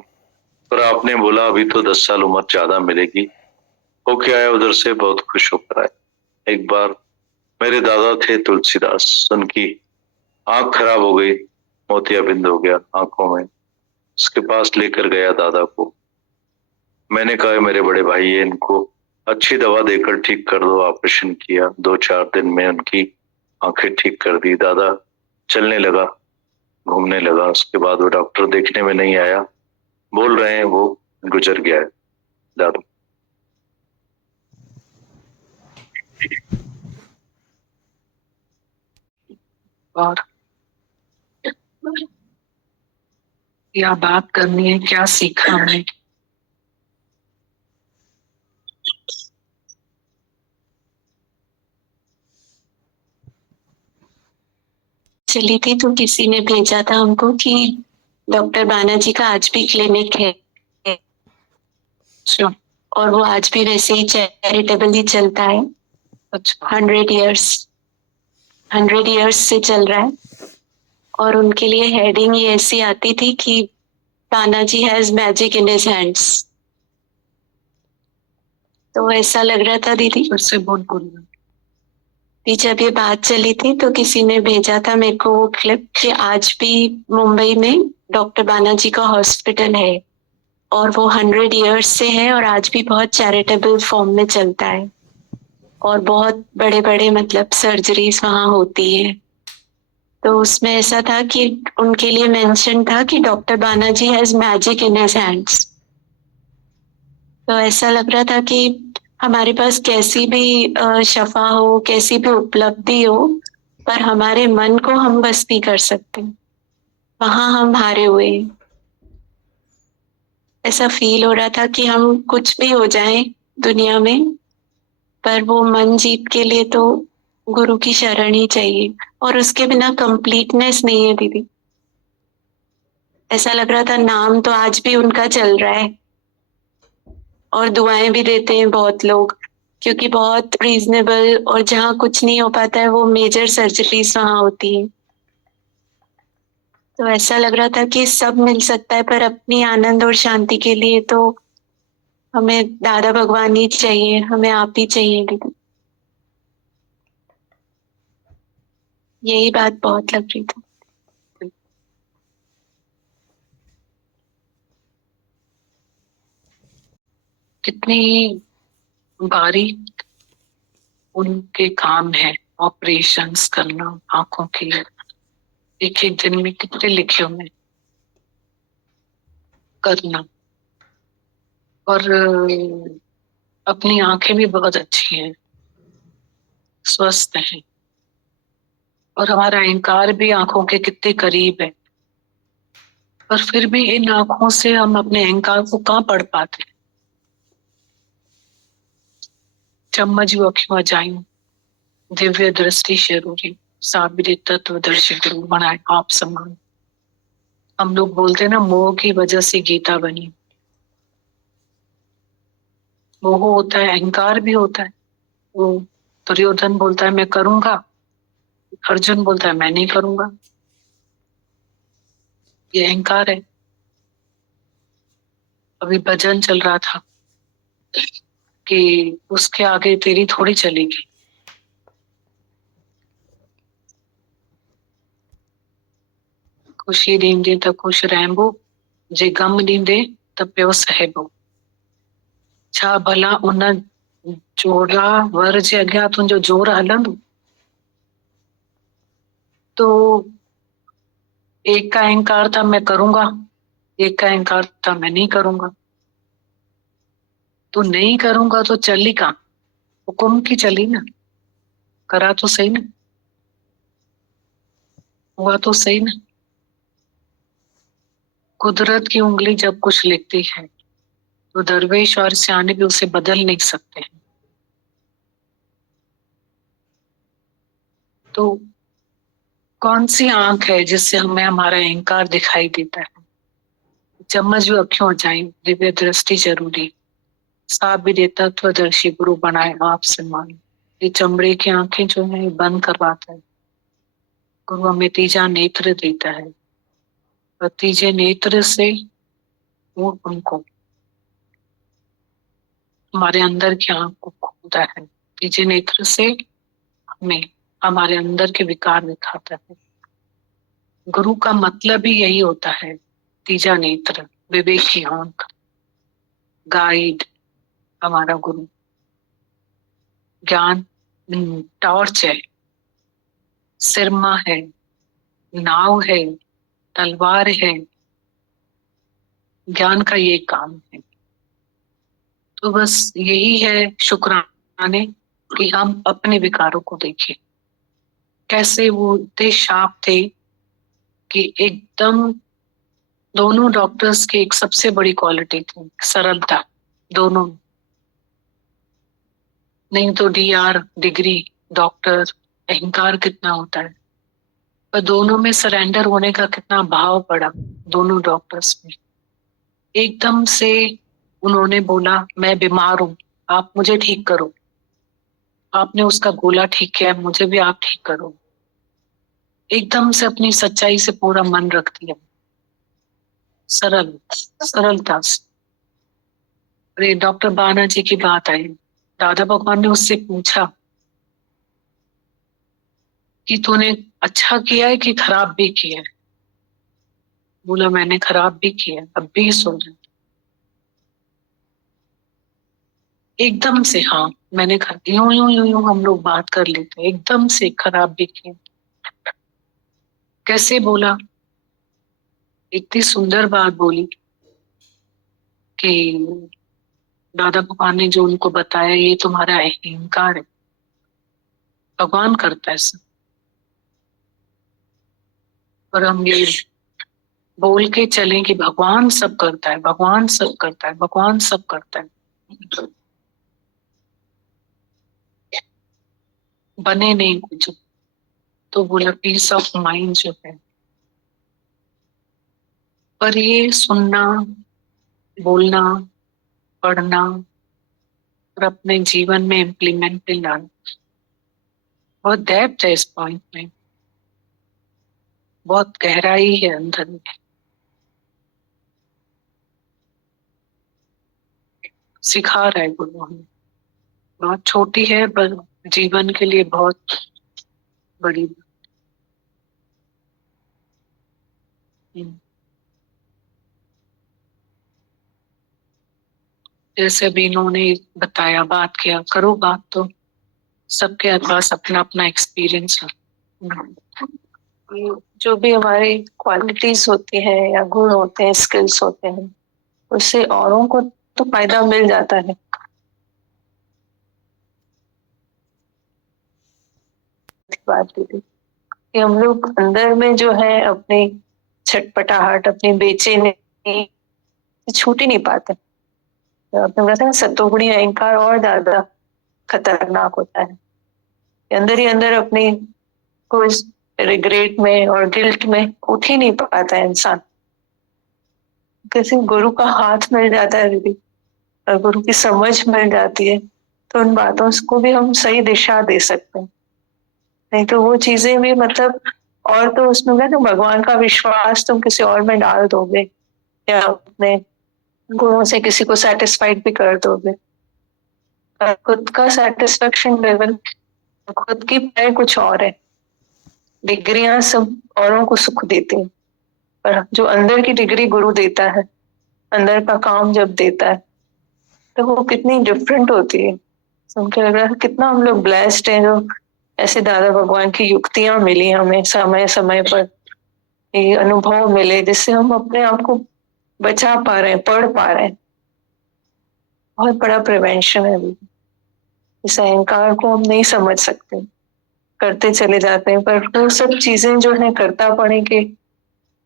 पर आपने बोला अभी तो 10 साल उम्र ज्यादा मिलेगी। होके आया उधर से, बहुत खुश होकर आया। एक बार मेरे दादा थे तुलसीदास, उनकी आंख खराब हो गई, मोतियाबिंद हो गया आंखों में। उसके पास लेकर गया दादा को। मैंने कहा मेरे बड़े भाई है, इनको अच्छी दवा देकर ठीक कर दो। ऑपरेशन किया, 2-4 दिन में उनकी आंखें ठीक कर दी। दादा चलने लगा, घूमने लगा। उसके बाद वो डॉक्टर देखने में नहीं आया, बोल रहे हैं वो गुजर गया है दादा। और क्या बात करनी है, क्या सीखा हमने? चली थी तो किसी ने भेजा था हमको कि डॉक्टर बानाजी का आज भी क्लिनिक है अच्छा, और वो आज भी वैसे ही चैरिटेबली चलता है। अच्छा, 100 इयर्स से चल रहा है। और उनके लिए हेडिंग ये ऐसी आती थी कि Banaji has magic in his hands. तो ऐसा लग रहा था दीदी, फिर से बोल बोलना। कि जब ये बात चली थी तो किसी ने भेजा था मेरे को वो क्लिप कि आज भी मुंबई में डॉक्टर बानाजी का हॉस्पिटल है और वो 100 इयर्स से है और आज भी बहुत चैरिटेबल फॉर्म में चलता है और बहुत बड़े बड़े मतलब सर्जरीज वहाँ होती है। तो उसमें ऐसा था कि उनके लिए मेंशन था कि doctor Banaji has magic in his hands. तो ऐसा लग रहा था कि हमारे पास कैसी भी शफा हो, कैसी भी उपलब्धि हो, पर हमारे मन को हम बस नहीं कर सकते, वहां हम हारे हुए हैं। ऐसा फील हो रहा था कि हम कुछ भी हो जाएं दुनिया में, पर वो मन जीत के लिए तो गुरु की शरण ही चाहिए और उसके बिना कंप्लीटनेस नहीं है दीदी। ऐसा लग रहा था नाम तो आज भी उनका चल रहा है और दुआएं भी देते हैं बहुत लोग, क्योंकि बहुत रीजनेबल और जहाँ कुछ नहीं हो पाता है वो मेजर सर्जरीज वहाँ होती है। तो ऐसा लग रहा था कि सब मिल सकता है, पर अपनी आनंद और शांति के लिए तो हमें दादा भगवान ही चाहिए, हमें आप ही चाहिए दीदी। यही बात बहुत लग रही थी। कितनी बारीक उनके काम है ऑपरेशंस करना आंखों के, एक एक दिन में कितने लिखे हुए करना। और अपनी आंखें भी बहुत अच्छी हैं, स्वस्थ हैं, और हमारा अहंकार भी आंखों के कितने करीब है, पर फिर भी इन आंखों से हम अपने अहंकार को कहाँ पढ़ पाते। चम्मच अखियों जायूं दिव्य दृष्टि शरूरी साबिर तत्वदर्शी गुरु बनाए आप समान। हम लोग बोलते हैं ना, मोह की वजह से गीता बनी। मोह होता है, अहंकार भी होता है। वो दुर्योधन बोलता है मैं करूंगा, अर्जुन बोलता है मैं नहीं करूंगा, ये अहंकार है। अभी भजन चल रहा था कि उसके आगे तेरी थोड़ी चलेगी। खुशी दींदे तो खुश रहबो, जे गम दींदे तो प्यो सहबो। छा भला उन जोड़ा वर जे अॻियां तुंहिंजो जोर हलंदो। तो एक का अहंकार था मैं करूंगा, एक का अहंकार था मैं नहीं करूंगा। तो नहीं करूंगा तो चली कहाँ, हुक्म की चली ना, करा तो सही ना, हुआ तो सही ना। कुदरत की उंगली जब कुछ लिखती है तो दरवेश और सियाने भी उसे बदल नहीं सकते हैं। तो कौन सी आंख है जिससे हमें हमारा अहंकार दिखाई देता है। चम्मच भी अखियों जाए दिव्य दृष्टि जरूरी साबिर तत्वदर्शी गुरु बनाए आप समान। ये चमड़े की आंखें जो है बंद करवाता है, गुरु हमें तीजा नेत्र देता है और तीजे नेत्र से वो उनको हमारे अंदर की आंख को खोलता है। तीजे नेत्र से हमें हमारे अंदर के विकार दिखाता है। गुरु का मतलब ही यही होता है, तीजा नेत्र, विवेक की आंख, गाइड, हमारा गुरु, ज्ञान टॉर्च है, सिरमा है, नाव है, तलवार है। ज्ञान का ये काम है। तो बस यही है शुक्राने कि हम अपने विकारों को देखें, कैसे वो इतने शार्प थे कि एकदम दोनों डॉक्टर्स की एक सबसे बड़ी क्वालिटी थी सरलता। दोनों, नहीं तो डीआर डिग्री डॉक्टर अहंकार कितना होता है, पर दोनों में सरेंडर होने का कितना भाव पड़ा दोनों डॉक्टर्स में। एकदम से उन्होंने बोला मैं बीमार हूं, आप मुझे ठीक करो। आपने उसका गोला ठीक किया, मुझे भी आप ठीक करो। एकदम से अपनी सच्चाई से पूरा मन रख दिया, सरलता से। अरे डॉक्टर बाना जी की बात आई, दादा भगवान ने उससे पूछा कि तूने अच्छा किया है कि खराब भी किया है? बोला मैंने खराब भी किया है, अब भी सुन रहे। एकदम से हाँ, मैंने यूं यूं यूं यूं हम लोग बात कर लेते हैं, एकदम से खराब भी किया। कैसे बोला? इतनी सुंदर बात बोली कि दादा भगवान ने जो उनको बताया, ये तुम्हारा अहंकार है, भगवान करता है सब। और हम ये बोल के चलें कि भगवान सब करता है, भगवान सब करता है, भगवान सब करता है, बने नहीं कुछ। तो बोला पीस ऑफ माइंड जो है। पर ये सुनना, बोलना, पढ़ना और अपने जीवन में इम्प्लीमेंट में लाना, बहुत डेप्थ है इस पॉइंट में, बहुत गहराई है अंदर में। सिखा रहा है गुरु हमें, बहुत छोटी है पर जीवन के लिए बहुत बड़ी। जैसे अभी इन्होंने बताया, बात किया, करो बात, तो सबके पास अपना अपना एक्सपीरियंस है। जो भी हमारी क्वालिटीज होती है या गुण होते हैं, स्किल्स होते हैं, उससे औरों को तो फायदा मिल जाता है। बात की कि हम लोग अंदर में जो है अपनी छटपटाहट, अपनी बेचैनी छूट ही नहीं पाते। तो आपने बताया सतोगुणी अहंकार और ज्यादा खतरनाक होता है। अंदर ही अंदर अपनी कोई रिग्रेट में और गिल्ट में उठ ही नहीं पाता है इंसान। किसी गुरु का हाथ मिल जाता है दीदी, और गुरु की समझ मिल जाती है, तो उन बातों को भी हम सही दिशा दे सकते हैं। नहीं तो वो चीजें भी मतलब, और तो उसमें क्या, तो भगवान का विश्वास तुम किसी और में डाल दोगे या अपने गुणों से किसी को सेटिस्फाइड भी कर दोगे। खुद का सेटिस्फेक्शन लेवल, खुद की पाए कुछ और है। डिग्रियां सब औरों को सुख देती हैं, पर जो अंदर की डिग्री गुरु देता है, अंदर का काम जब देता है, तो वो कितनी डिफरेंट होती है। सुन के लग रहा है कितना हम लोग ब्लेस्ड हैं, जो ऐसे दादा भगवान की युक्तियां मिली हमें समय समय पर, ये अनुभव मिले जिससे हम अपने आप को बचा पा रहे हैं, पढ़ पा रहे हैं। बहुत बड़ा प्रिवेंशन है अभी। इस अहंकार को हम नहीं समझ सकते, करते चले जाते हैं, पर वो सब चीजें जो है कर्ता पड़े के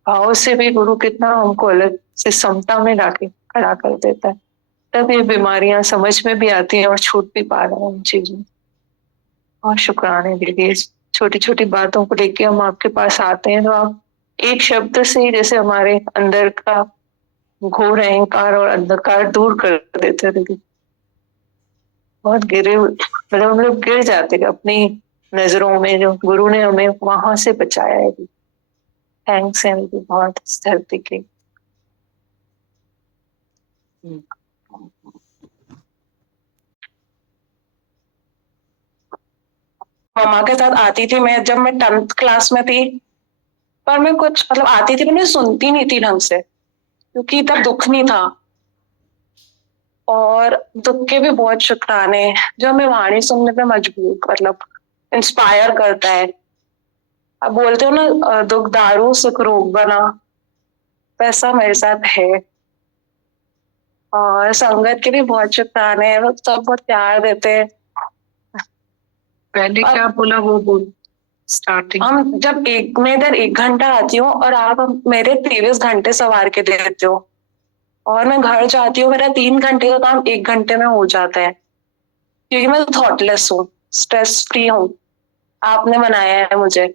भाव से भी गुरु कितना हमको अलग से समता में लाके खड़ा कर देता है। तब ये बीमारियां समझ में भी आती हैं और छूट भी पा रहे हैं उन चीजों। और शुक्राने दीदी, छोटी छोटी बातों को लेके हम आपके पास आते हैं, तो आप एक शब्द से ही जैसे हमारे अंदर का घोर अहंकार और अंधकार दूर कर देते दीदी। बहुत गिरे, मतलब हम लोग गिर जाते अपनी नजरों में, जो गुरु ने हमें वहां से बचाया है। थैंक्स है दीदी बहुत इस धरती के। मम्मा के साथ आती थी मैं, जब मैं 10th क्लास में थी, पर मैं कुछ मतलब आती थी, मैं सुनती नहीं थी ढंग से, क्योंकि तब दुख नहीं था। और दुख के भी बहुत शुक्राने जो हमें वाणी सुनने पे मजबूर, मतलब इंस्पायर करता है। अब बोलते हो ना, दुख दारू सुख रोग बना, पैसा मेरे साथ है। और संगत के भी बहुत शुक्राने हैं, सब बहुत प्यार देते हैं। पहले क्या बोला वो बोल स्टार्टिंग। हम जब मैं इधर 1 घंटा आती हूँ और आप मेरे 23 घंटे सवार के देते हो, और मैं घर जाती हूँ, मेरा 3 घंटे का काम 1 घंटे में हो जाता है, क्योंकि मैं थॉटलेस हूँ, स्ट्रेस फ्री हूँ। आपने बनाया है मुझे।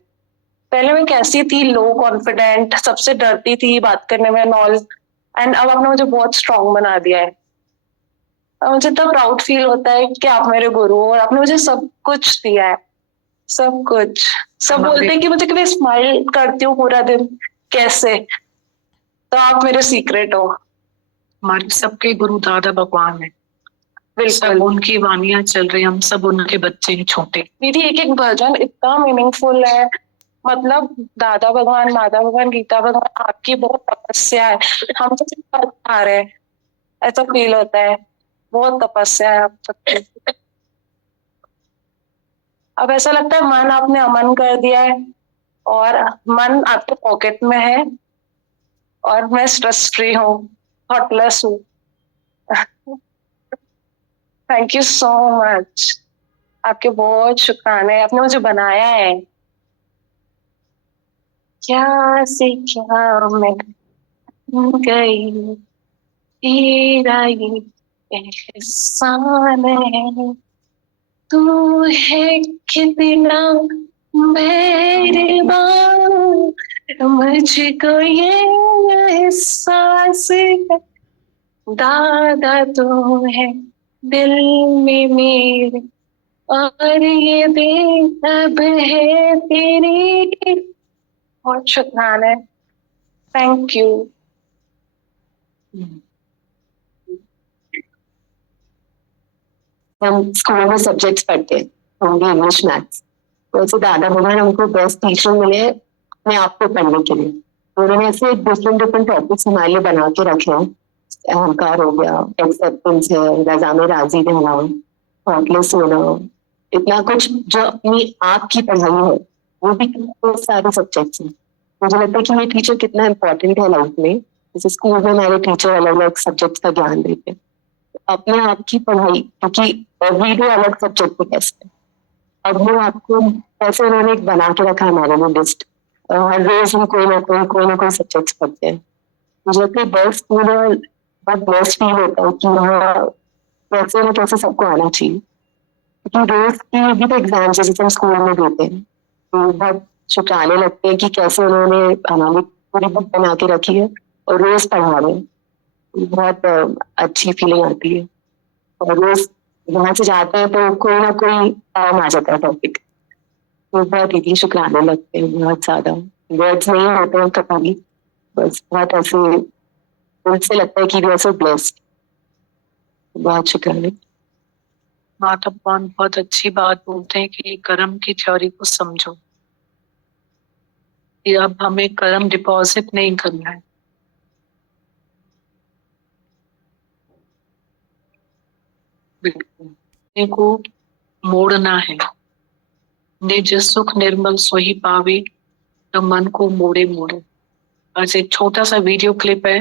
पहले मैं कैसी थी, लो कॉन्फिडेंट, सबसे डरती थी बात करने में, नॉल, एंड अब आपने मुझे बहुत स्ट्रांग बना दिया है। मुझे इतना प्राउड फील होता है कि आप मेरे गुरु हो और आपने मुझे सब कुछ दिया है, सब कुछ। सब बोलते हैं कि मुझे कभी स्माइल करती हूँ पूरा दिन, कैसे, तो आप मेरे सीक्रेट हो। हमारे सबके गुरु दादा भगवान है, सब उनकी वाणियां चल रही, हम सब उनके बच्चे हैं छोटे। दीदी एक एक भजन इतना मीनिंगफुल है, मतलब दादा भगवान, माता भगवान, गीता भगवान आपकी बहुत तपस्या है, हम तो सिर्फ पढ़ पा रहे हैं, ऐसा फील होता है, बहुत तपस्या है आप सबकी। अब ऐसा लगता है मन आपने अमन कर दिया है और मन आपके पॉकेट में है और मैं स्ट्रेस फ्री हूँ, थॉटलेस हूँ। थैंक यू सो मच, आपके बहुत शुक्राने, आपने मुझे बनाया है। क्या से क्या मैं गई, तेरा ये एहसान है, तू है कितना मेहरबान, मुझको ये एहसास है, दादा तू है दिल में मेरे, और ये दिल अब है तेरी। बहुत शुक्राना है, थैंक यू। हम स्कूल में सब्जेक्ट्स पढ़ते हैं, हिंदी, इंग्लिश, मैथ्स, तो ऐसे दादा भगवान हमको बेस्ट टीचर मिले अपने आप को पढ़ने के लिए। तो उन्होंने ऐसे डिफरेंट डिफरेंट टॉपिक्स हमारे लिए बना के रखे हैं। अहंकार हो गया, एक्सेप्टेंस है, रजा में राजी रहना, थॉटलेस होना, इतना कुछ जो अपनी आप की पढ़ाई है, वो भी बहुत सारे सब्जेक्ट्स हैं। मुझे लगता है कि ये टीचर कितना इम्पोर्टेंट है लाइफ में। जैसे स्कूल में हमारे टीचर अलग अलग सब्जेक्ट्स का ज्ञान देते हैं, अपने आप की पढ़ाई, क्योंकि एवरी डे अलग सब्जेक्ट पे टेस्ट है, अब वो आपको ऐसे उन्होंने एक बना के रखा हमारे लिए लिस्ट, हर रोज हम कोई ना कोई सब्जेक्ट पढ़ते हैं। मुझे लगता है बेस्ट स्कूल और बहुत बेस्ट फील होता है कि वहाँ कैसे ना कैसे सबको आना चाहिए, क्योंकि रोज की भी तो एग्जाम्स जैसे हम स्कूल में देते हैं, तो बहुत शुक्राने लगते हैं कि कैसे उन्होंने हमारी पूरी बुक बना के रखी है और रोज पढ़ा रहे हैं, बहुत अच्छी फीलिंग आती है। और रोज वहां से जाते हैं तो कोई ना कोई काम आ जाता है टॉपिक, तो बहुत ही शुक्राने लगते हैं, बहुत ज्यादा वर्ड्स नहीं होते हैं कभी, बस बहुत ऐसे दिल से लगता है कि वी आर सो ब्लेस्ड। बहुत शुक्राने। माता भगवान बहुत अच्छी बात बोलते हैं कि कर्म की थ्योरी को समझो, कि अब हमें कर्म डिपॉजिट नहीं करना है, बिल्कुल को मोड़ना है। निज सुख निर्मल सोही पावे, तो मन को मोड़े मोड़े। आज एक छोटा सा वीडियो क्लिप है,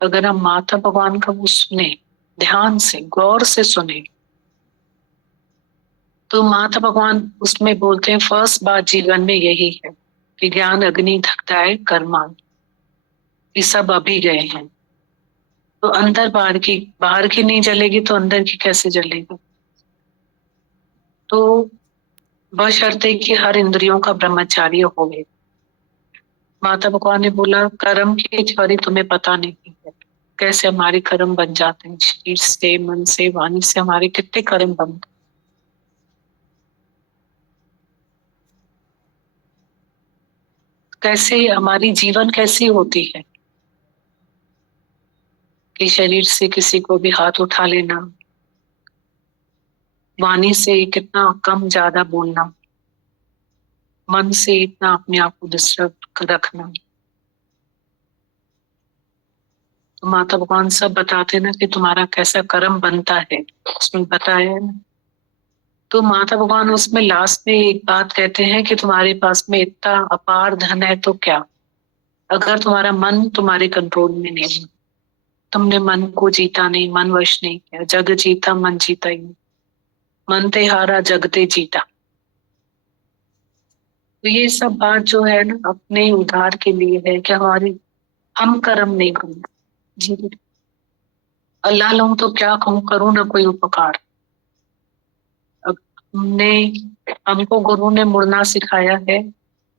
अगर हम माता भगवान का वो सुने, ध्यान से गौर से सुने, तो माता भगवान उसमें बोलते हैं फर्स्ट बात जीवन में यही है कि ज्ञान अग्नि धकता है कर्मान, ये सब अभी गए हैं, तो अंदर बाहर की नहीं जलेगी तो अंदर की कैसे जलेगी। तो बशर्ते कि हर इंद्रियों का ब्रह्मचार्य हो गए। माता भगवान ने बोला कर्म की थ्योरी तुम्हें पता नहीं है, कैसे हमारे कर्म बन जाते हैं, शरीर से, मन से, वाणी से हमारे कितने कर्म बनते, कैसे हमारी जीवन कैसी होती है कि शरीर से किसी को भी हाथ उठा लेना, वाणी से कितना कम ज्यादा बोलना, मन से इतना अपने आप को डिस्टर्ब रखना। तो माता भगवान सब बताते ना कि तुम्हारा कैसा कर्म बनता है, उसमें बताया है ना। तो माता भगवान उसमें लास्ट में एक बात कहते हैं कि तुम्हारे पास में इतना अपार धन है तो क्या, अगर तुम्हारा मन तुम्हारे कंट्रोल में नहीं, तुमने मन को जीता नहीं, मन वश नहीं किया, जग जीता मन जीता ही, मन ते हारा जगते जीता। तो ये सब बात जो है ना अपने उद्धार के लिए है कि हमारी हम कर्म नहीं करूँ जी, अल्लाह लूं तो क्या कहूँ, करूँ ना कोई उपकार। अब हमने हमको गुरु ने मुड़ना सिखाया है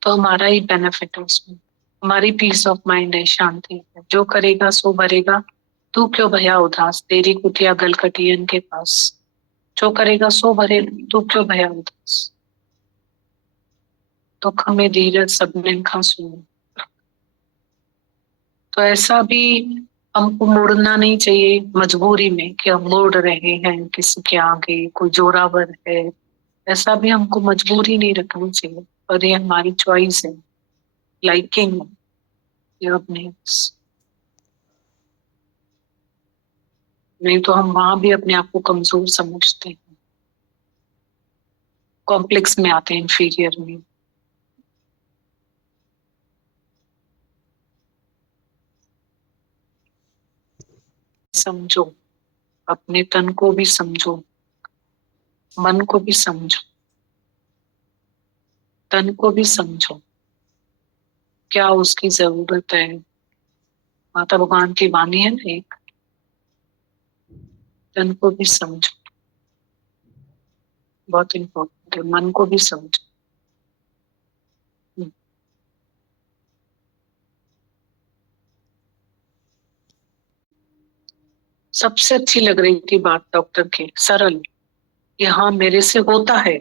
तो हमारा ही बेनिफिट है उसमें, हमारी पीस ऑफ माइंड है, शांति है। जो करेगा सो भरेगा, तू क्यों भया उदास, तेरी कुटिया गलकटियन के पास। जो करेगा सो भरेगा, तू क्यों भया उदास। दुख में धीरज सबने खा सुनो। तो ऐसा भी हमको मुड़ना नहीं चाहिए मजबूरी में कि हम मुड़ रहे हैं किसी के आगे, कोई जोरावर है, ऐसा भी हमको मजबूरी नहीं रखनी चाहिए। और ये हमारी चॉइस है, लाइकिंग ये अपने, नहीं तो हम वहां भी अपने आप को कमजोर समझते हैं, कॉम्प्लेक्स में आते हैं, इंफीरियर में। समझो, अपने तन को भी समझो, मन को भी समझो, तन को भी समझो, क्या उसकी जरूरत है। माता भगवान की वाणी है ना एक, तन को भी समझो, बहुत इम्पोर्टेंट है, मन को भी समझो। सबसे अच्छी लग रही थी बात डॉक्टर की, सरल, कि हाँ मेरे से होता है,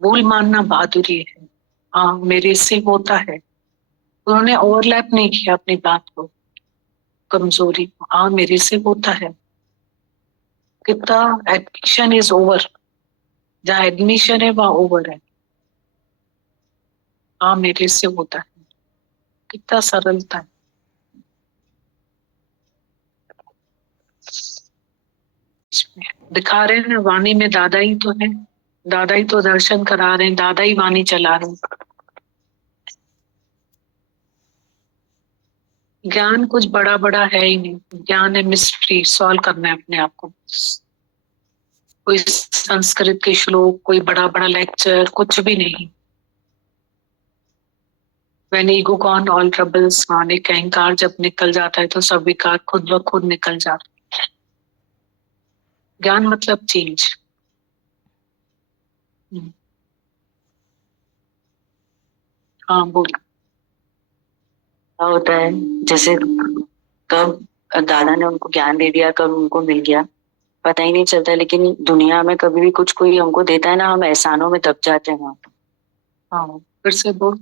भूल मानना बहादुरी है, हाँ मेरे से होता है। उन्होंने ओवरलैप नहीं किया अपनी बात को, कमजोरी को, हाँ मेरे से होता है। कितना एडमिशन इज ओवर, जहाँ एडमिशन है वहां ओवर है, हाँ मेरे से होता है, कितना सरलता है। दिखा रहे हैं ना, वाणी में दादा ही तो है, दादा ही तो दर्शन करा रहे हैं, दादा ही वाणी चला रहे हैं। ज्ञान कुछ बड़ा बड़ा है ही नहीं, ज्ञान है मिस्ट्री, सॉल्व करना है अपने आप को। कोई संस्कृत के श्लोक, कोई बड़ा बड़ा लेक्चर, कुछ भी नहीं। When ego gone, all troubles gone, एक अहंकार जब निकल जाता है तो सब विकार खुद ब खुद निकल जाता है। ज्ञान मतलब चेंज। हाँ बोल। क्या होता है, जैसे कब दादा ने उनको ज्ञान दे दिया, कब उनको मिल गया पता ही नहीं चलता। लेकिन दुनिया में कभी भी कुछ कोई हमको देता है ना, हम एहसानों में दब जाते हैं। हाँ फिर से बोल।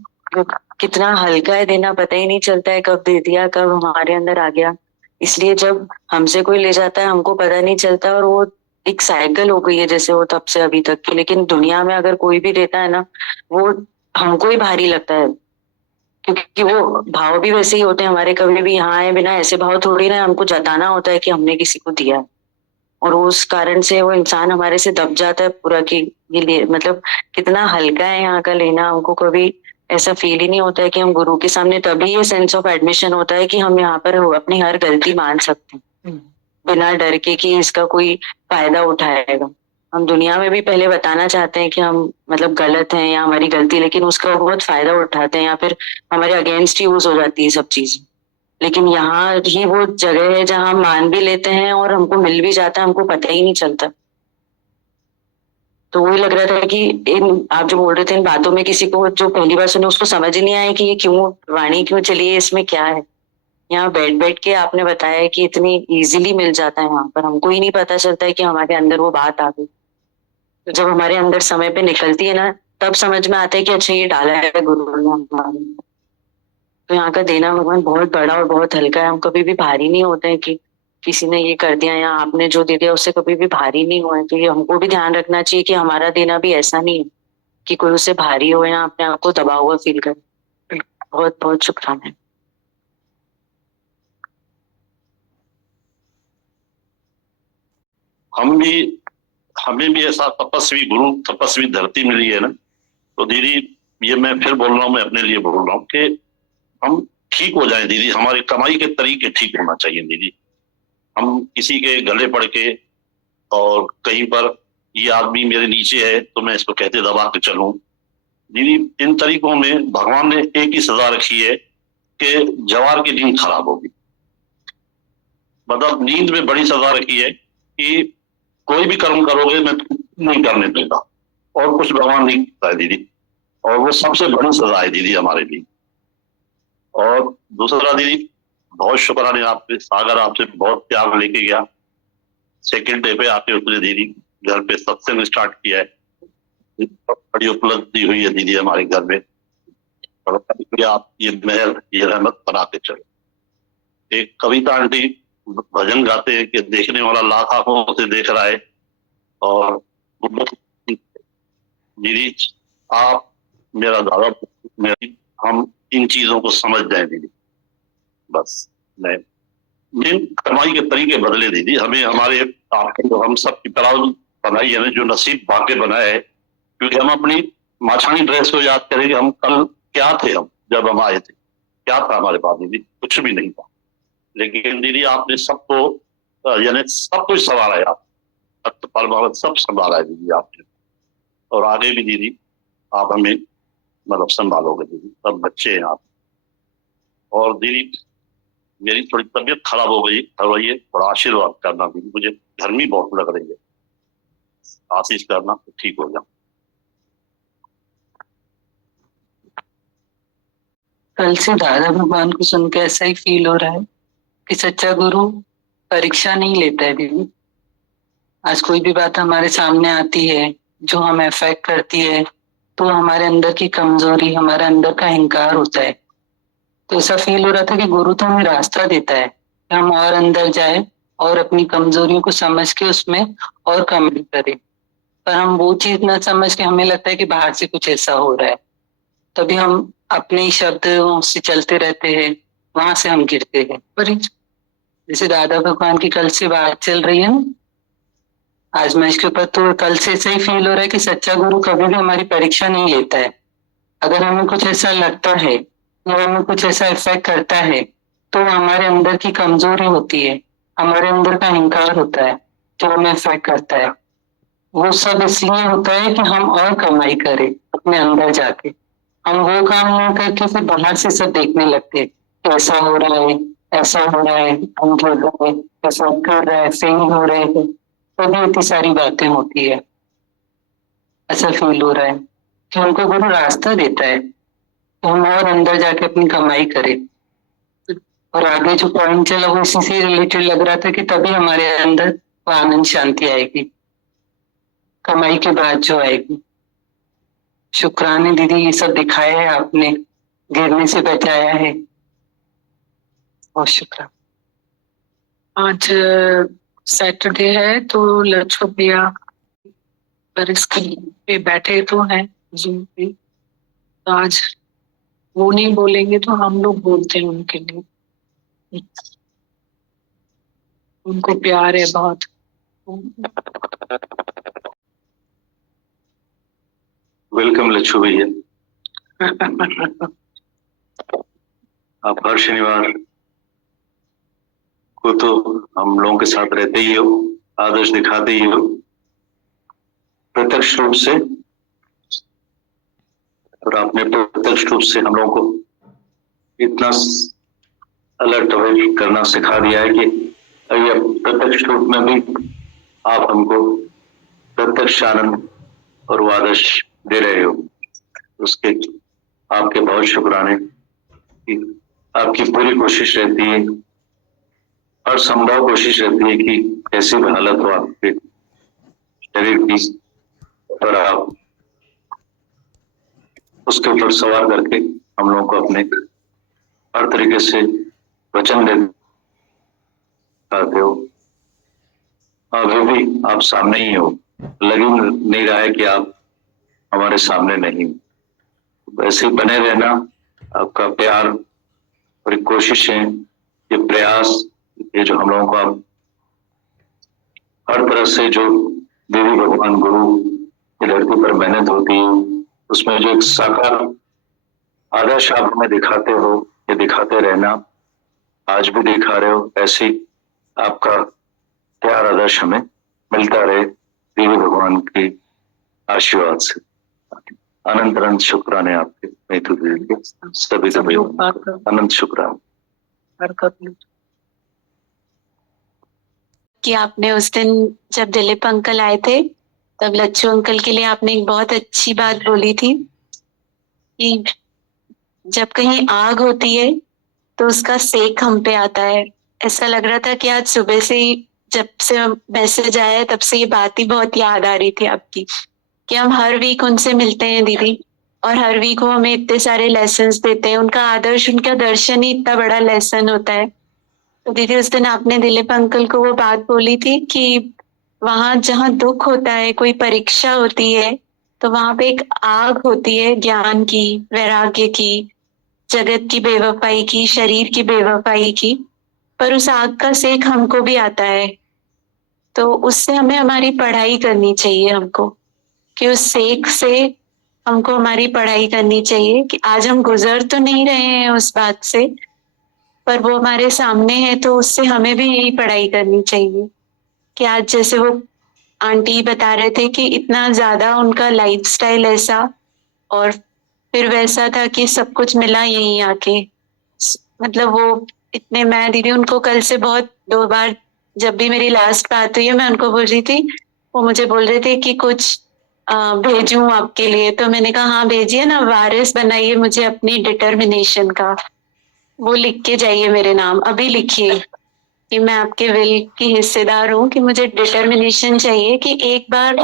कितना हल्का है देना, पता ही नहीं चलता है कब दे दिया, कब हमारे अंदर आ गया। इसलिए जब हमसे कोई ले जाता है हमको पता नहीं चलता, और वो एक साइकिल हो गई है जैसे वो तब से अभी तक की। लेकिन दुनिया में अगर कोई भी देता है ना, वो हमको ही भारी लगता है, क्योंकि वो भाव भी वैसे ही होते हैं हमारे। कभी भी यहाँ है बिना ऐसे भाव थोड़ी ना, हमको जताना होता है कि हमने किसी को दिया है, और उस कारण से वो इंसान हमारे से दब जाता है पूरा। कि ये ले मतलब कितना हल्का है यहाँ का लेना। हमको कभी ऐसा फील ही नहीं होता है कि हम गुरु के सामने, तभी ये सेंस ऑफ एडमिशन होता है कि हम यहाँ पर अपनी हर गलती मान सकते हैं बिना डर के कि इसका कोई फायदा उठाएगा। हम दुनिया में भी पहले बताना चाहते हैं कि हम मतलब गलत हैं या हमारी गलती, लेकिन उसका बहुत फायदा उठाते हैं या फिर हमारे अगेंस्ट यूज हो जाती है सब चीजें। लेकिन यहाँ ही वो जगह है जहाँ हम मान भी लेते हैं और हमको मिल भी जाता है, हमको पता ही नहीं चलता। तो वही लग रहा था कि इन आप जो बोल रहे थे इन बातों में, किसी को जो पहली बार सुने उसको समझ ही नहीं आया कि ये क्यों वाणी क्यों चली है, इसमें क्या है। यहाँ बैठ बैठ के आपने बताया कि इतनी इजीली मिल जाता है वहां पर, हमको ही नहीं पता चलता है कि हमारे अंदर वो बात आ गई। तो जब हमारे अंदर समय पे निकलती है ना, तब समझ में आता है कि अच्छा ये डाला है गुरु ने हमारे। तो यहाँ का देना भगवान बहुत बड़ा और बहुत हल्का है। हम कभी भी भारी नहीं होते हैं कि किसी ने ये कर दिया या आपने जो दे दिया उससे कभी भी भारी नहीं हुए। तो ये हमको भी ध्यान रखना चाहिए कि हमारा देना भी ऐसा नहीं है कि कोई उससे भारी हो या अपने आप को दबा हुआ फील करे। बहुत बहुत शुक्राना। हमें भी ऐसा तपस्वी गुरु, तपस्वी धरती मिली है ना, तो दीदी ये मैं फिर बोल रहा हूँ, मैं अपने लिए बोल रहा हूँ कि हम ठीक हो जाएं दीदी। हमारी कमाई के तरीके ठीक होना चाहिए दीदी। हम किसी के गले पड़ के और कहीं पर ये आदमी मेरे नीचे है तो मैं इसको कहते दबा के चलूं दीदी, इन तरीकों में भगवान ने एक ही सजा रखी है कि जवार की नींद खराब होगी। मतलब नींद में बड़ी सजा रखी है कि कोई भी कर्म करोगे मैं नहीं करने दूंगा, और कुछ भगवान नहीं करता है दीदी। और वो सबसे बड़ी सजा है दीदी हमारे लिए। और दूसरा दीदी, बहुत शुक्राना आपके, सागर आपसे बहुत त्याग लेके गया। सेकंड डे पे आके उसने दीदी घर पे सत्संग स्टार्ट किया है। बड़ी उपलब्धि हुई है दीदी हमारे घर में, और आप ये महल, ये रहमत बनाते चलो। एक कविता आंटी भजन गाते हैं कि देखने वाला लाख आंखों से देख रहा है, और दीदी आप मेरा दादा हम इन चीजों को समझ जाए दीदी। बस मैं मेन कमाई के तरीके बदले दीदी, हमें हमारे आपके हम सब की तरह बनाई है ना, जो नसीब भाग्य बनाए है, क्योंकि हम अपनी माछानी ड्रेस को याद करेंगे, हम कल क्या थे, हम जब हम आए थे क्या था हमारे पास दीदी, कुछ भी नहीं था। लेकिन दीदी आपने सबको यानी सब कुछ संभाला है, आप परमावत सब संभाला है दीदी आपने, और आगे भी दीदी आप हमें मतलब संभालोगे दीदी, सब बच्चे हैं आप। और दीदी मेरी थोड़ी तबीयत खराब हो गई है, थोड़ा आशीर्वाद करना दीदी, मुझे गर्मी बहुत लग रही है, आशीष करना तो ठीक हो जाए। कल से दादा भगवान को सुन के ऐसा ही फील हो रहा है कि सच्चा गुरु परीक्षा नहीं लेता है दीदी। आज कोई भी बात हमारे सामने आती है जो हमें अफेक्ट करती है, तो हमारे अंदर की कमजोरी, हमारे अंदर का अहंकार होता है। तो ऐसा फील हो रहा था कि गुरु तो हमें रास्ता देता है कि हम और अंदर जाए और अपनी कमजोरियों को समझ के उसमें और कमी करें, पर हम वो चीज ना समझ के हमें लगता है कि बाहर से कुछ ऐसा हो रहा है, तभी हम अपने ही शब्दों से चलते रहते हैं, वहां से हम गिरते हैं। पर जैसे दादा भगवान की कल से बात चल रही है ना आजमाइश के ऊपर, तो कल से ऐसा ही फील हो रहा है कि सच्चा गुरु कभी भी हमारी परीक्षा नहीं लेता है। अगर हमें कुछ ऐसा लगता है या हमें कुछ ऐसा इफेक्ट करता है, तो हमारे अंदर की कमजोरी होती है, हमारे अंदर का अहंकार होता है जो हमें इफेक्ट करता है। वो सब इसलिए होता है कि हम और कमाई करें अपने अंदर जाके। हम वो काम नहीं करके फिर बाहर से सब देखने लगते हैं, ऐसा हो रहा है, ऐसा हो रहा है, हम गिर रहे हैं, ऐसा कर रहा है, फेल हो रहे हैं, तभी इतनी सारी बातें होती है। ऐसा फील हो रहा है कि हमको गुरु रास्ता देता है तो हम और अंदर जाके अपनी कमाई करें। और आगे जो पॉइंट चला वो इसी से रिलेटेड लग रहा था कि तभी हमारे अंदर वो आनंद शांति आएगी, कमाई के बाद जो आएगी। शुक्राने दीदी, ये सब दिखाया है आपने, गिरने से बचाया है, बहुत शुक्राना। आज सैटरडे है तो लक्ष्य भैया पर स्क्रीन पे बैठे तो हैं जूम पे, तो आज वो नहीं बोलेंगे तो हम लोग बोलते हैं उनके लिए। उनको प्यार है बहुत। वेलकम लच्छू भैया। आप हर शनिवार को तो हम लोगों के साथ रहते ही हो, आदर्श दिखाते ही हो प्रत्यक्ष रूप से, और आपने प्रत्यक्ष रूप से हम लोगों को इतना अलर्ट अवेयर करना सिखा दिया है कि अभी प्रत्यक्ष रूप में भी आप हमको प्रत्यक्ष आनंद और वो आदर्श दे रहे हो। उसके आपके बहुत शुक्राने। आपकी पूरी कोशिश रहती है, हर संभव कोशिश रहती है कि कैसी भी हालत हो आपके शरीर की, और आप उसके ऊपर सवार करके हम लोगों को अपने हर तरीके से वचन देते हो। अभी भी आप सामने ही हो, लग ही नहीं रहा है कि आप हमारे सामने नहीं। वैसे ही बने रहना, आपका प्यार और कोशिशें, ये प्रयास, ये जो हम लोगों को आप हर तरह से जो देवी भगवान गुरु की धरती पर मेहनत होती है, उसमें जो एक साकार आदर्श आप हमें दिखाते हो, ये दिखाते रहना, आज भी दिखा रहे हो। ऐसे ही आपका प्यार आदर्श हमें मिलता रहे देवी भगवान की आशीर्वाद से। अनंत अनंत शुक्राने आपके, मैं तो सभी सभी अनंत शुक्राने। कि आपने उस दिन जब दिलीप अंकल आए थे तब लच्छू अंकल के लिए आपने एक बहुत अच्छी बात बोली थी कि जब कहीं आग होती है तो उसका सेक हम पे आता है। ऐसा लग रहा था कि आज सुबह से ही जब से मैसेज आया तब से ये बात ही बहुत याद आ रही थी आपकी, कि हम हर वीक उनसे मिलते हैं दीदी, और हर वीक वो हमें इतने सारे लेसन्स देते हैं। उनका आदर्श, उनका दर्शन ही इतना बड़ा लेसन होता है तो दीदी उस दिन आपने दिलीप अंकल को वो बात बोली थी कि वहां जहाँ दुख होता है, कोई परीक्षा होती है, तो वहां पे एक आग होती है ज्ञान की, वैराग्य की, जगत की बेवफाई की, शरीर की बेवफाई की, पर उस आग का सेक हमको भी आता है। तो उससे हमें हमारी पढ़ाई करनी चाहिए हमको, कि उस सेक से हमको हमारी पढ़ाई करनी चाहिए कि आज हम गुजर तो नहीं रहे हैं उस बात से, पर वो हमारे सामने है, तो उससे हमें भी यही पढ़ाई करनी चाहिए कि आज जैसे वो आंटी बता रहे थे कि इतना ज्यादा उनका लाइफस्टाइल ऐसा, और फिर वैसा था कि सब कुछ मिला यहीं आके। मतलब वो इतने, मैं दीदी उनको कल से बहुत 2 बार, जब भी मेरी लास्ट बात हुई है मैं उनको बोल रही थी, वो मुझे बोल रहे थे कि कुछ भेजूं आपके लिए, तो मैंने कहा हाँ भेजिए ना, वारिस बनाइए मुझे अपनी डिटर्मिनेशन का, वो लिख के जाइए मेरे नाम, अभी लिखिए कि मैं आपके विल की हिस्सेदार हूँ, कि मुझे डिटर्मिनेशन चाहिए कि एक बार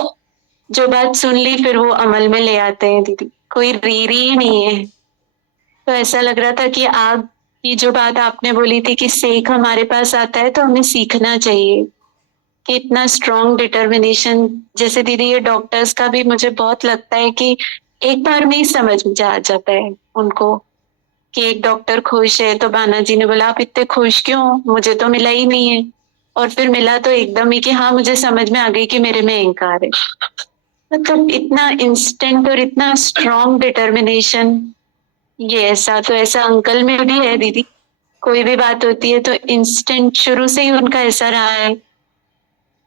जो बात सुन ली फिर वो अमल में ले आते हैं दीदी, कोई रीरी ही नहीं है। तो ऐसा लग रहा था कि आग की जो बात आपने बोली थी कि सेक हमारे पास आता है, तो हमें सीखना चाहिए कि इतना स्ट्रॉन्ग डिटर्मिनेशन, जैसे दीदी ये डॉक्टर्स का भी मुझे बहुत लगता है कि एक बार में ही समझ में आ जाता है उनको कि एक डॉक्टर खुश है, तो बाना जी ने बोला आप इतने खुश क्यों, मुझे तो मिला ही नहीं है, और फिर मिला तो एकदम ही कि हाँ मुझे समझ में आ गई कि मेरे में अहंकार है। मतलब इतना इंस्टेंट और इतना स्ट्रॉन्ग डिटर्मिनेशन, ये ऐसा तो ऐसा अंकल में भी है दीदी, कोई भी बात होती है तो इंस्टेंट, शुरू से ही उनका ऐसा रहा है।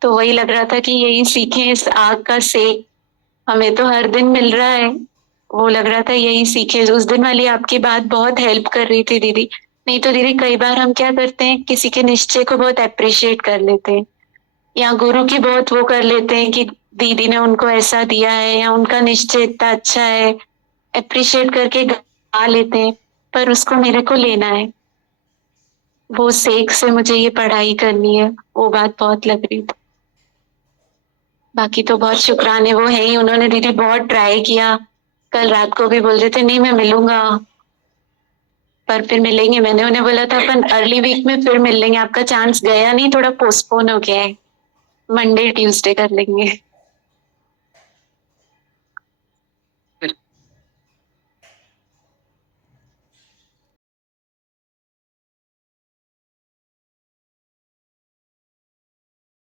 तो वही लग रहा था कि यही सीखें, इस आग का सेक हमें तो हर दिन मिल रहा है, वो लग रहा था यही सीखे। उस दिन वाली आपकी बात बहुत हेल्प कर रही थी दीदी। नहीं तो दीदी कई बार हम क्या करते हैं, किसी के निश्चय को बहुत अप्रिशिएट कर लेते हैं, या गुरु की बहुत वो कर लेते हैं कि दीदी ने उनको ऐसा दिया है, या उनका निश्चय इतना अच्छा है, अप्रिशिएट करके गा लेते हैं, पर उसको मेरे को लेना है, वो सेक से मुझे ये पढ़ाई करनी है, वो बात बहुत लग रही थी। बाकी तो बहुत शुक्राने वो है ही, उन्होंने दीदी बहुत ट्राई किया, कल रात को भी बोल रहे थे नहीं मैं मिलूंगा, पर फिर मिलेंगे, मैंने उन्हें बोला था अपन अर्ली वीक में फिर मिल लेंगे, आपका चांस गया नहीं, थोड़ा पोस्टपोन हो गया है, मंडे ट्यूसडे कर लेंगे।